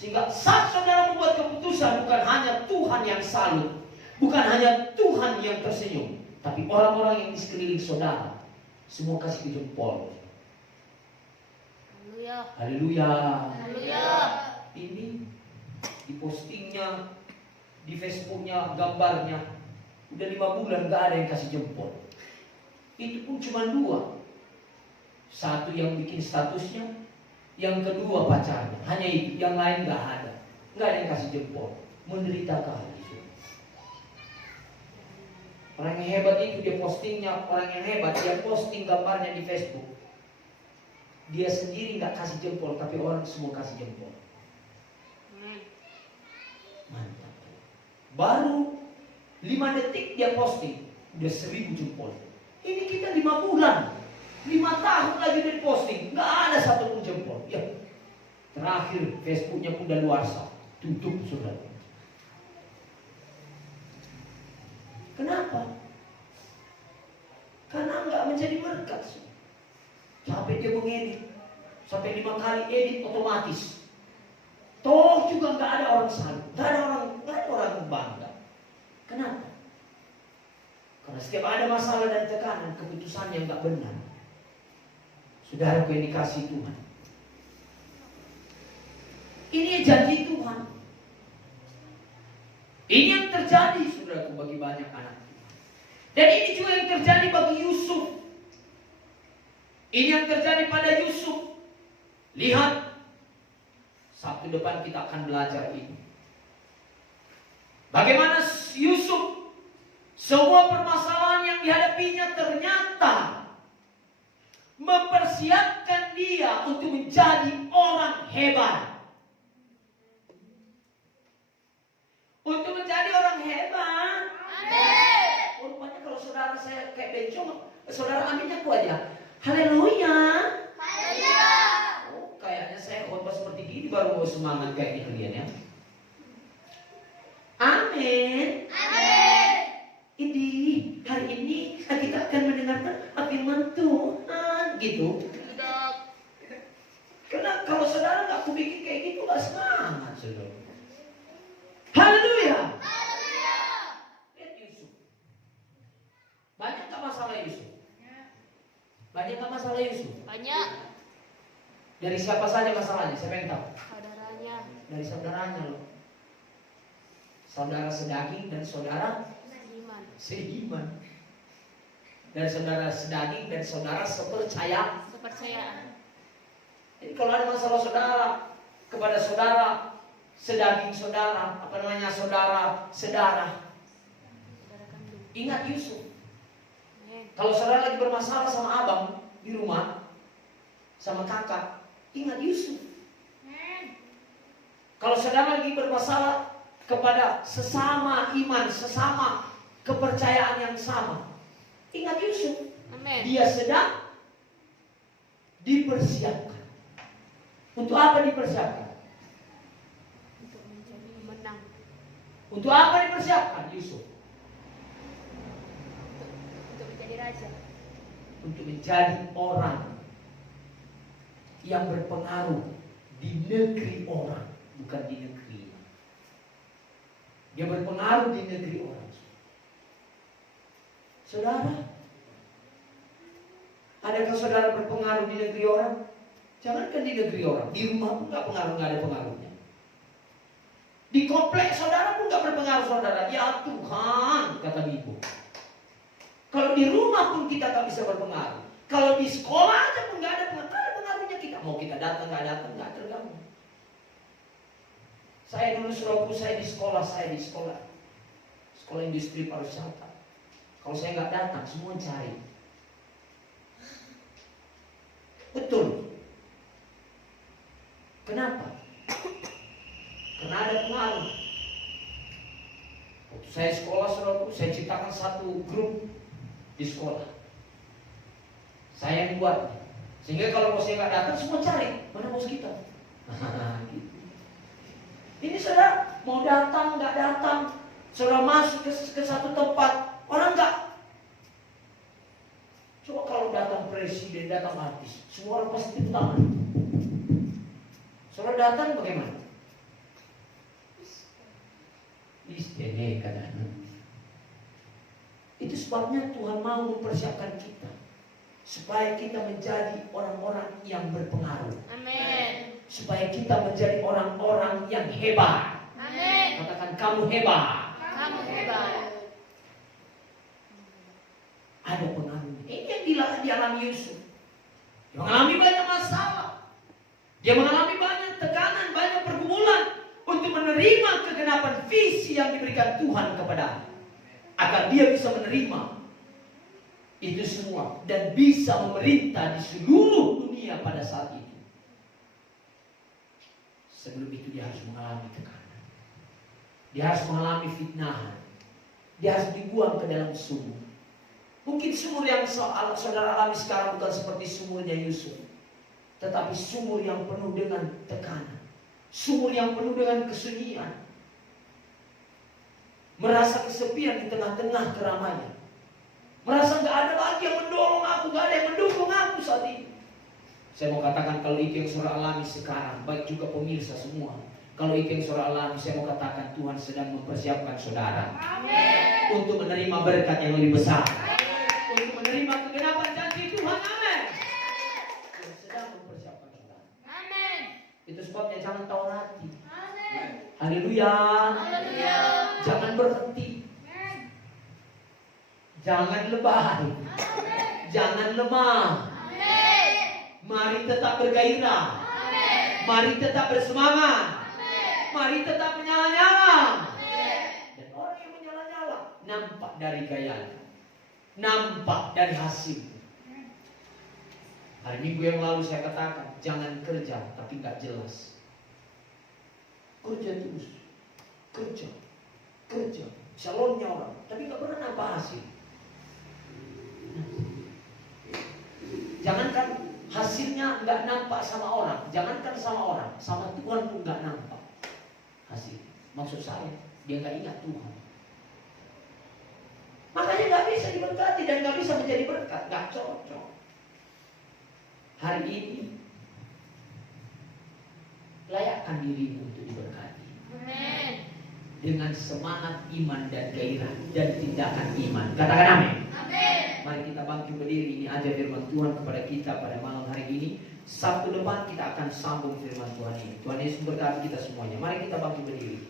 sehingga saat saudara membuat keputusan, bukan hanya Tuhan yang salut, bukan hanya Tuhan yang tersenyum, tapi orang-orang yang di sekeliling saudara semua kasih jempol. Haleluya. Ini di postingnya, di Facebooknya, gambarnya udah 5 bulan gak ada yang kasih jempol. Itu pun cuma 2. Satu yang bikin statusnya, Yang kedua pacarnya. Hanya itu. Yang lain gak ada. Gak ada yang kasih jempol. Menderita kali. Orang yang hebat itu dia postingnya. Orang yang hebat dia posting gambarnya di Facebook. Dia sendiri gak kasih jempol. Tapi orang semua kasih jempol. Mantap. Baru 5 detik dia posting, udah 1000 jempol. Ini kita 5 bulan, 5 tahun lagi dia posting, nggak ada satupun jempol. Ya, terakhir Facebooknya pun daluarsa, tutup sudah. Kenapa? Karena nggak menjadi berkat. Sampai dia mengedit, sampai 5 kali edit otomatis. Toh juga nggak ada orang salut, nggak ada orang bangga. Kenapa? Karena setiap ada masalah dan tekanan, keputusan yang nggak benar. Saudaraku yang dikasih Tuhan, ini janji Tuhan. Ini yang terjadi, saudaraku, bagi banyak anak. Dan ini juga yang terjadi bagi Yusuf. Ini yang terjadi pada Yusuf. Lihat. Sabtu depan kita akan belajar ini. Bagaimana Yusuf, semua permasalahan yang dihadapinya ternyata mempersiapkan dia untuk menjadi orang hebat. Untuk menjadi orang hebat. Amin. Rupanya kalau saudara saya kayak bencong, saudara aminnya ku aja. Haleluya. Haleluya. Kayaknya saya khotbah seperti gini baru mau semangat kayak kalian ya. Amin. Amin. Ini hari ini kita akan mendengarkan firman Tuhan gitu. Karena kalau saudara nggak bikin kayak gitu nggak semangat saudara. Haleluya. Haleluya. Lihat Yusuf. Banyak nggak masalah Yusuf? Banyak nggak masalah Yusuf? Banyak. Dari siapa saja masalahnya? Siapa yang tahu? Saudaranya. Dari saudaranya loh. Saudara sedaging dan saudara seiman. Dari saudara sedaging dan saudara sepercayaan. Jadi kalau ada masalah saudara kepada saudara sedaging saudara, saudara, ingat Yusuf. Kalau saudara lagi bermasalah sama abang di rumah, sama kakak, ingat Yusuf. Kalau saudara lagi bermasalah kepada sesama iman, sesama kepercayaan yang sama, ingat Yusuf. Amen. Dia sedang dipersiapkan. Untuk apa dipersiapkan? Untuk menjadi menang. Untuk apa dipersiapkan Yusuf? Untuk menjadi raja. Untuk menjadi orang yang berpengaruh di negeri orang, bukan di negeri. Dia berpengaruh di negeri orang. Saudara, adakah saudara berpengaruh di negeri orang? Jangankan di negeri orang, di rumah pun nggak ada pengaruhnya. Di kompleks saudara pun nggak berpengaruh saudara. Ya Tuhan, kata ibu. Kalau di rumah pun kita tak bisa berpengaruh. Kalau di sekolah aja pun nggak ada pengaruhnya kita. Mau kita datang nggak terganggu. Saya dulu suruhku saya di sekolah. Sekolah industri pariwisata. Kalau saya nggak datang, semua cari. Betul. Kenapa? Karena ada pengaruh. Waktu saya sekolah, saudaraku, saya ciptakan satu grup di sekolah. Saya yang buat. Sehingga kalau bos saya nggak datang, semua cari. Mana bos kita? Gitu. Ini saudara, mau datang, nggak datang. Saudara masuk ke satu tempat, orang nggak. Coba kalau datang presiden, datang artis, semua orang pasti tepuk tangan. Saudara datang bagaimana? Istene kadang. Itu sebabnya Tuhan mau mempersiapkan kita supaya kita menjadi orang-orang yang berpengaruh. Amin. Supaya kita menjadi orang-orang yang hebat. Amin. Katakan kamu hebat. Kamu hebat. Ada pengaruh. Ini yang dialami Yusuf. Dia mengalami banyak masalah. Dia Dia mengalami banyak tekanan, banyak pergumulan untuk menerima kegenapan visi yang diberikan Tuhan kepada, agar dia bisa menerima itu semua dan bisa memerintah di seluruh dunia pada saat itu. Sebelum itu dia harus mengalami tekanan. Dia harus mengalami fitnahan. Dia harus dibuang ke dalam sumur. Mungkin sumur yang saudara alami sekarang bukan seperti sumurnya Yusuf, tetapi sumur yang penuh dengan tekanan, sumur yang penuh dengan kesunyian, merasa kesepian di tengah-tengah keramaian, merasa gak ada lagi yang mendorong aku, gak ada yang mendukung aku saat ini. Saya mau katakan, kalau itu yang saudara alami sekarang, baik juga pemirsa semua, kalau itu yang saudara alami, saya mau katakan Tuhan sedang mempersiapkan saudara. Amin. Untuk menerima berkat yang lebih besar. Amin. Untuk menerima kegenapan janji Tuhan. Amin. Tuhan sedang mempersiapkan saudara. Amin. Itu sebabnya jangan tawar hati. Amin. Haleluya. Haleluya. Jangan berhenti. Amin. Jangan lebay. Amin. Jangan lemah. Amin. Mari tetap bergairah. Amin. Mari tetap bersemangat. Mari tetap menyala-nyala. Dan orang yang menyala-nyala nampak dari gayanya, nampak dari hasil. Hari Minggu yang lalu saya katakan, jangan kerja tapi gak jelas. Kerja terus, kerja, calonnya orang, tapi gak pernah nampak hasil. Jangankan hasilnya gak nampak sama orang, jangankan sama orang, sama Tuhan pun gak nampak hasil. Maksud saya, dia gak ingat Tuhan. Makanya gak bisa diberkati dan gak bisa menjadi berkat. Gak cocok. Hari ini layakkan dirimu untuk diberkati. Amin. Dengan semangat iman dan gairah dan tindakan iman. Katakan amin. Amin. Mari kita bangkit berdiri. Ini aja firman Tuhan kepada kita pada malam hari ini. Sabtu depan kita akan sambung firman Tuhan ini. Tuhan Yesus berkati kita semuanya. Mari kita bangkit berdiri.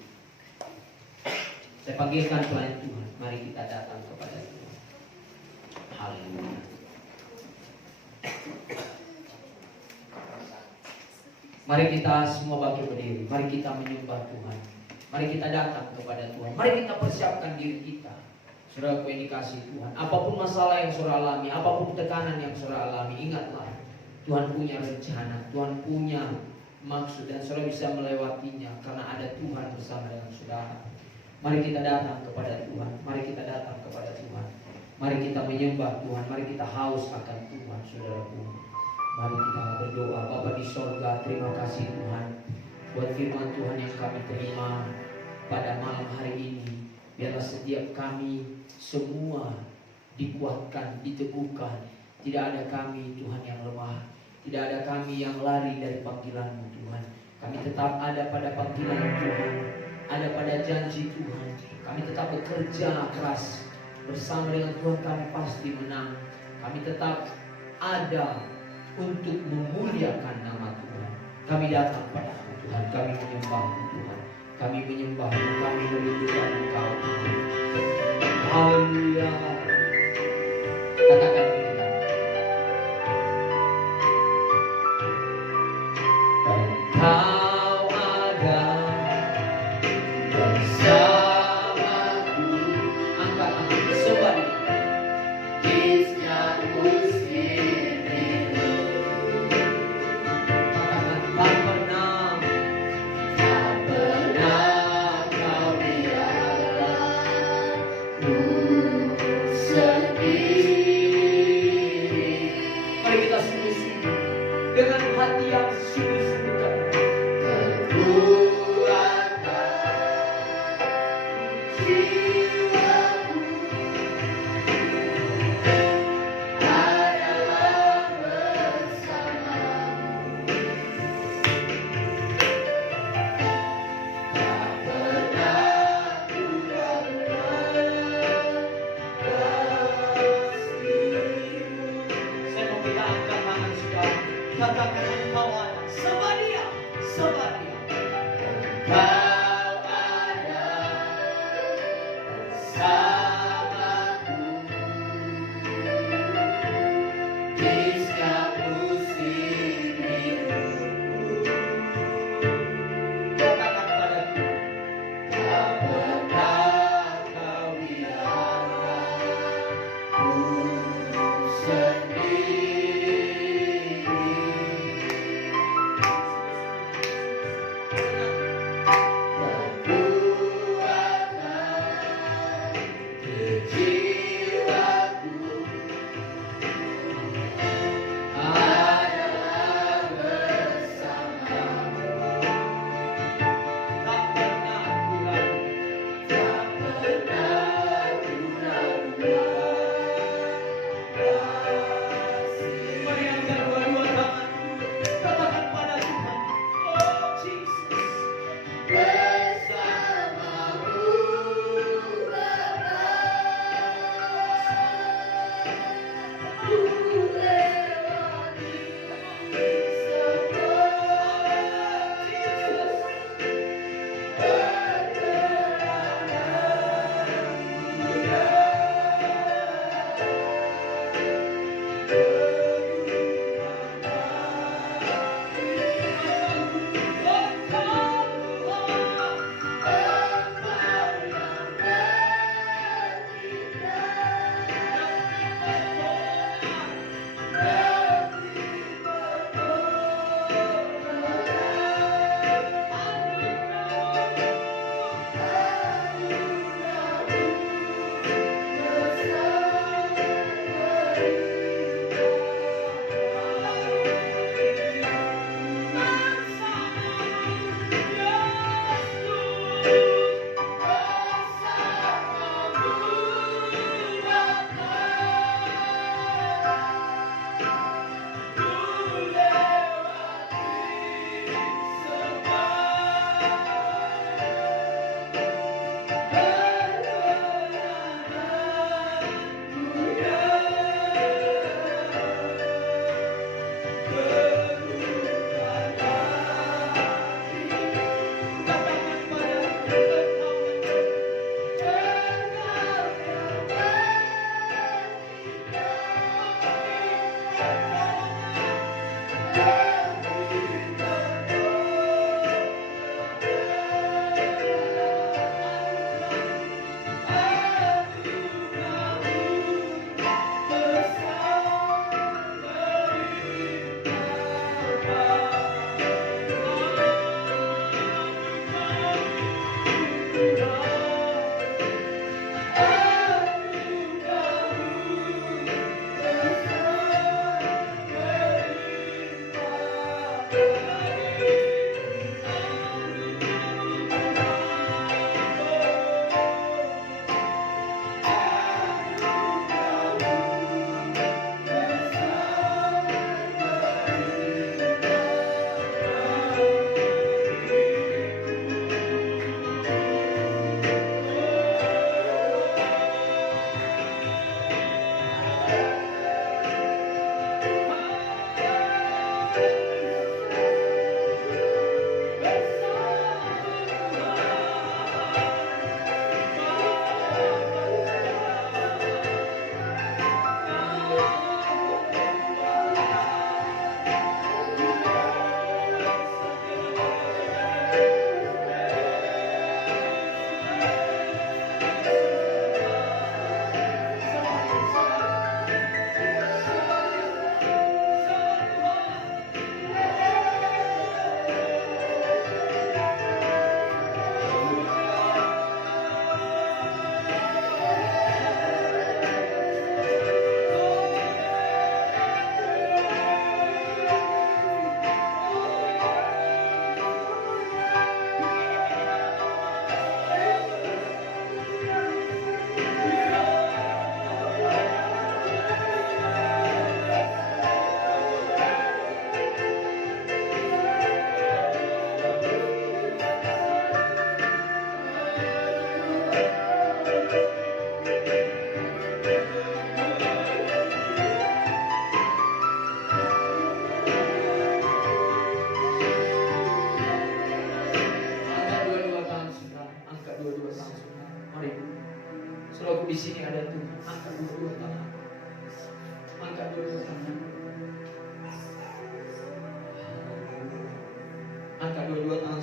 Saya panggilkan pelayan Tuhan. Mari kita datang kepada Tuhan. Haleluya. Mari kita semua bangkit berdiri. Mari kita menyembah Tuhan. Mari kita datang kepada Tuhan. Mari kita persiapkan diri kita. Saudara yang dikasihi Tuhan. Apapun masalah yang saudara alami, apapun tekanan yang saudara alami, ingatlah. Tuhan punya rencana, Tuhan punya maksud, dan saudara bisa melewatinya karena ada Tuhan bersama dengan saudara. Mari kita datang kepada Tuhan. Mari kita datang kepada Tuhan. Mari kita menyembah Tuhan. Mari kita haus akan Tuhan, saudaraku. Mari kita berdoa. Bapa di sorga, terima kasih Tuhan buat firman Tuhan yang kami terima pada malam hari ini. Biarlah setiap kami semua dikuatkan, diteguhkan. Tidak ada kami Tuhan yang lemah. Tidak ada kami yang lari dari panggilan-Mu Tuhan. Kami tetap ada pada panggilan Tuhan, ada pada janji Tuhan. Kami tetap bekerja keras bersama dengan Tuhan, kami pasti menang. Kami tetap ada untuk memuliakan nama Tuhan. Kami datang pada Tuhan, kami menyembah Tuhan. Kami menyembah, kami merindukan Engkau Tuhan. Haleluya. Katakan Engkau ada bersamaku. Angkat sembah. Kisah muslimin. Katakan tak pernah kau biarkanku sendiri. Mari kita sungguh-sungguh dengan hati yang sungguh-sungguh. Katakan Engkau ada, sembah Dia, sembah Dia. Engkau ada bersamaku di setiap musim hidup.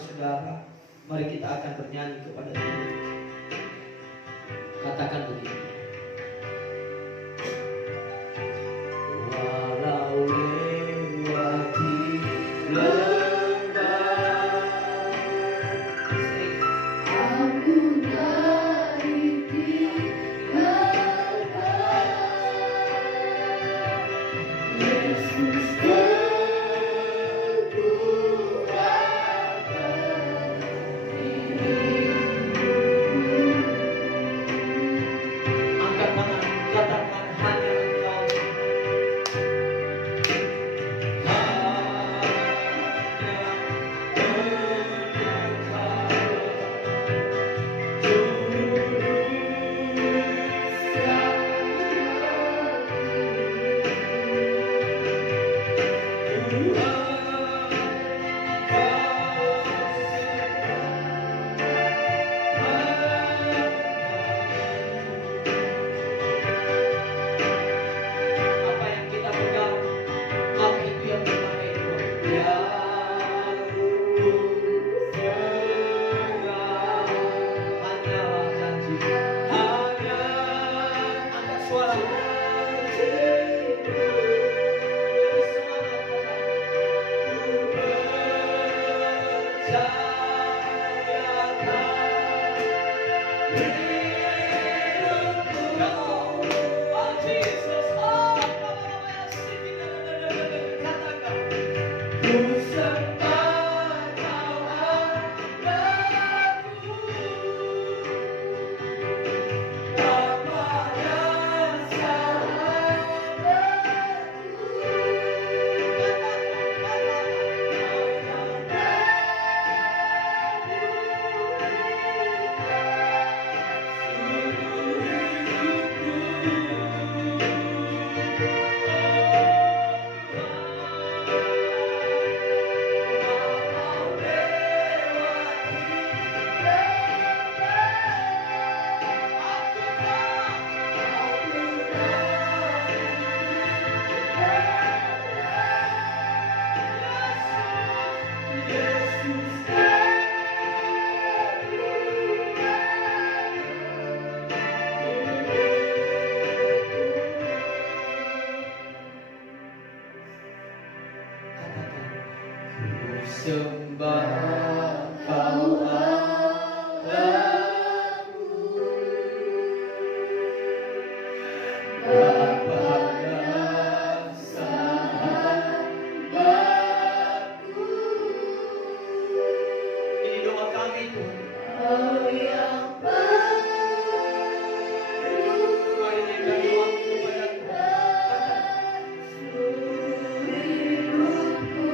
saudara, mari kita akan bernyanyi kepada Tuhan. Katakan begini. Walau lewati lembah, Aku dari tinggalkan Yesus angkat tangan, katakan hanya Engkau. Apa yang kita pegang, maka itu yang dipakai Tuhan. Ya hanyalah janji, hanya angkat suara. Sembah Kau Allahku, Bapa dan Sahabatku. Ini doa kami Tuhan. Oh yang Mari naikkan doamu kepada Tuhan. hidupku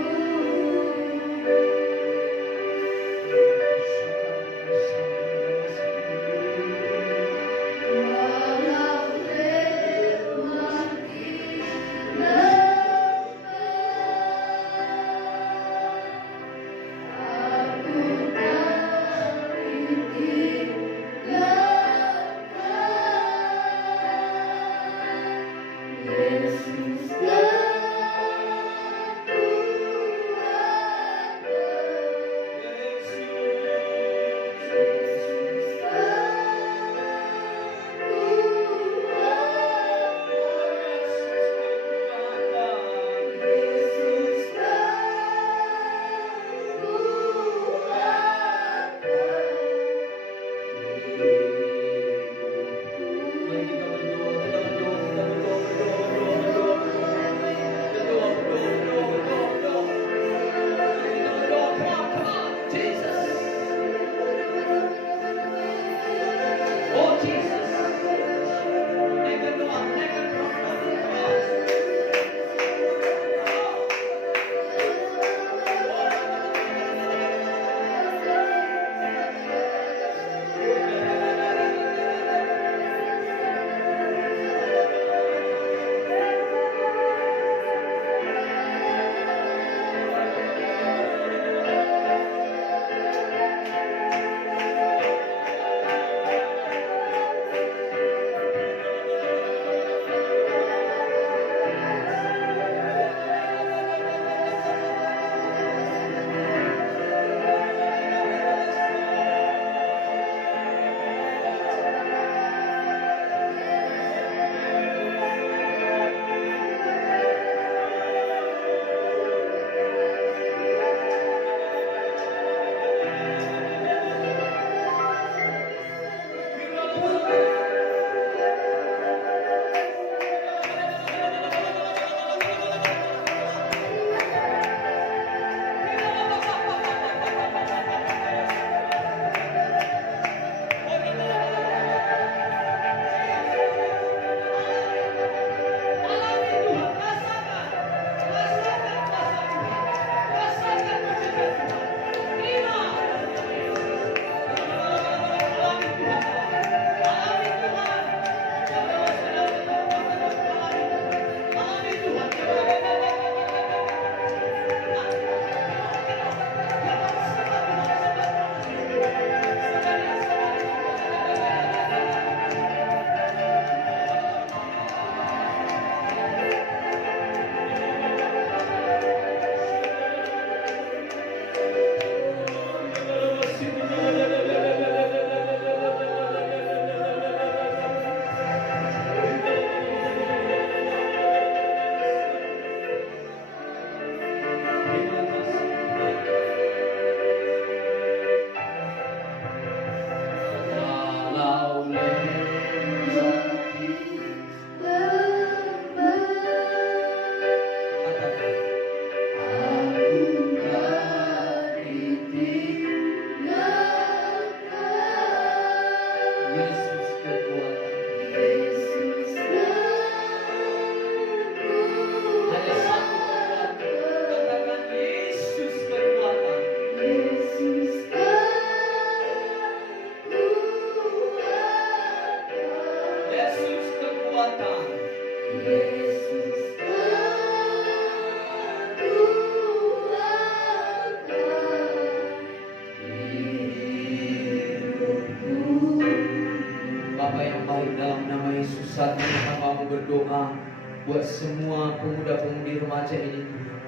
buat semua pemuda-pemudi remaja ini Tuhan.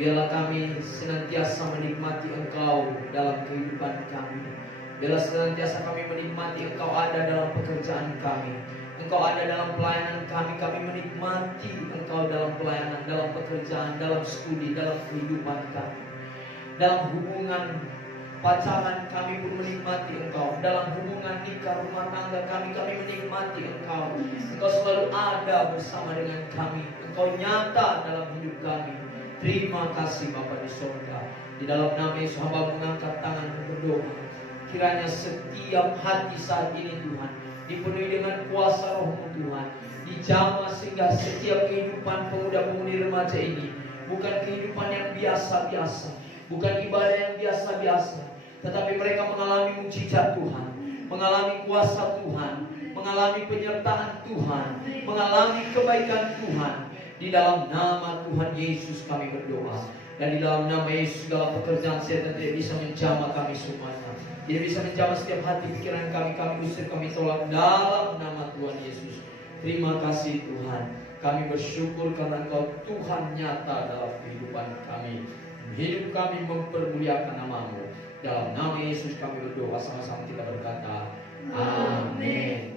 Biarlah kami senantiasa menikmati Engkau dalam kehidupan kami. Biarlah senantiasa kami menikmati Engkau ada dalam pekerjaan kami. Engkau ada dalam pelayanan kami. Kami menikmati Engkau dalam pelayanan, dalam pekerjaan, dalam studi, dalam kehidupan kami. Dalam hubungan pacaran kami pun menikmati Engkau. Dalam hubungan nikah rumah tangga kami menikmati Engkau. Engkau selalu ada bersama dengan kami. Engkau nyata dalam hidup kami. Terima kasih Bapa di surga. Di dalam nama Yesus hamba mengangkat tangan berdoa. Kiranya setiap hati saat ini Tuhan dipenuhi dengan kuasa Roh-Mu Tuhan. Dijamah sehingga setiap kehidupan pemuda-pemudi remaja ini bukan kehidupan yang biasa-biasa, bukan ibadah yang biasa-biasa, tetapi mereka mengalami mujizat Tuhan, mengalami kuasa Tuhan, mengalami penyertaan Tuhan, mengalami kebaikan Tuhan. Di dalam nama Tuhan Yesus kami berdoa. Dan di dalam nama Yesus segala pekerjaan setan tidak bisa menjamah kami semuanya. Tidak bisa menjamah setiap hati pikiran kami usir, kami tolak dalam nama Tuhan Yesus. Terima kasih Tuhan. Kami bersyukur karena Engkau Tuhan nyata dalam kehidupan kami. Hidup kami mempermuliakan nama-Mu. Dalam nama Yesus kami berdoa, sama-sama kita berkata, Amin.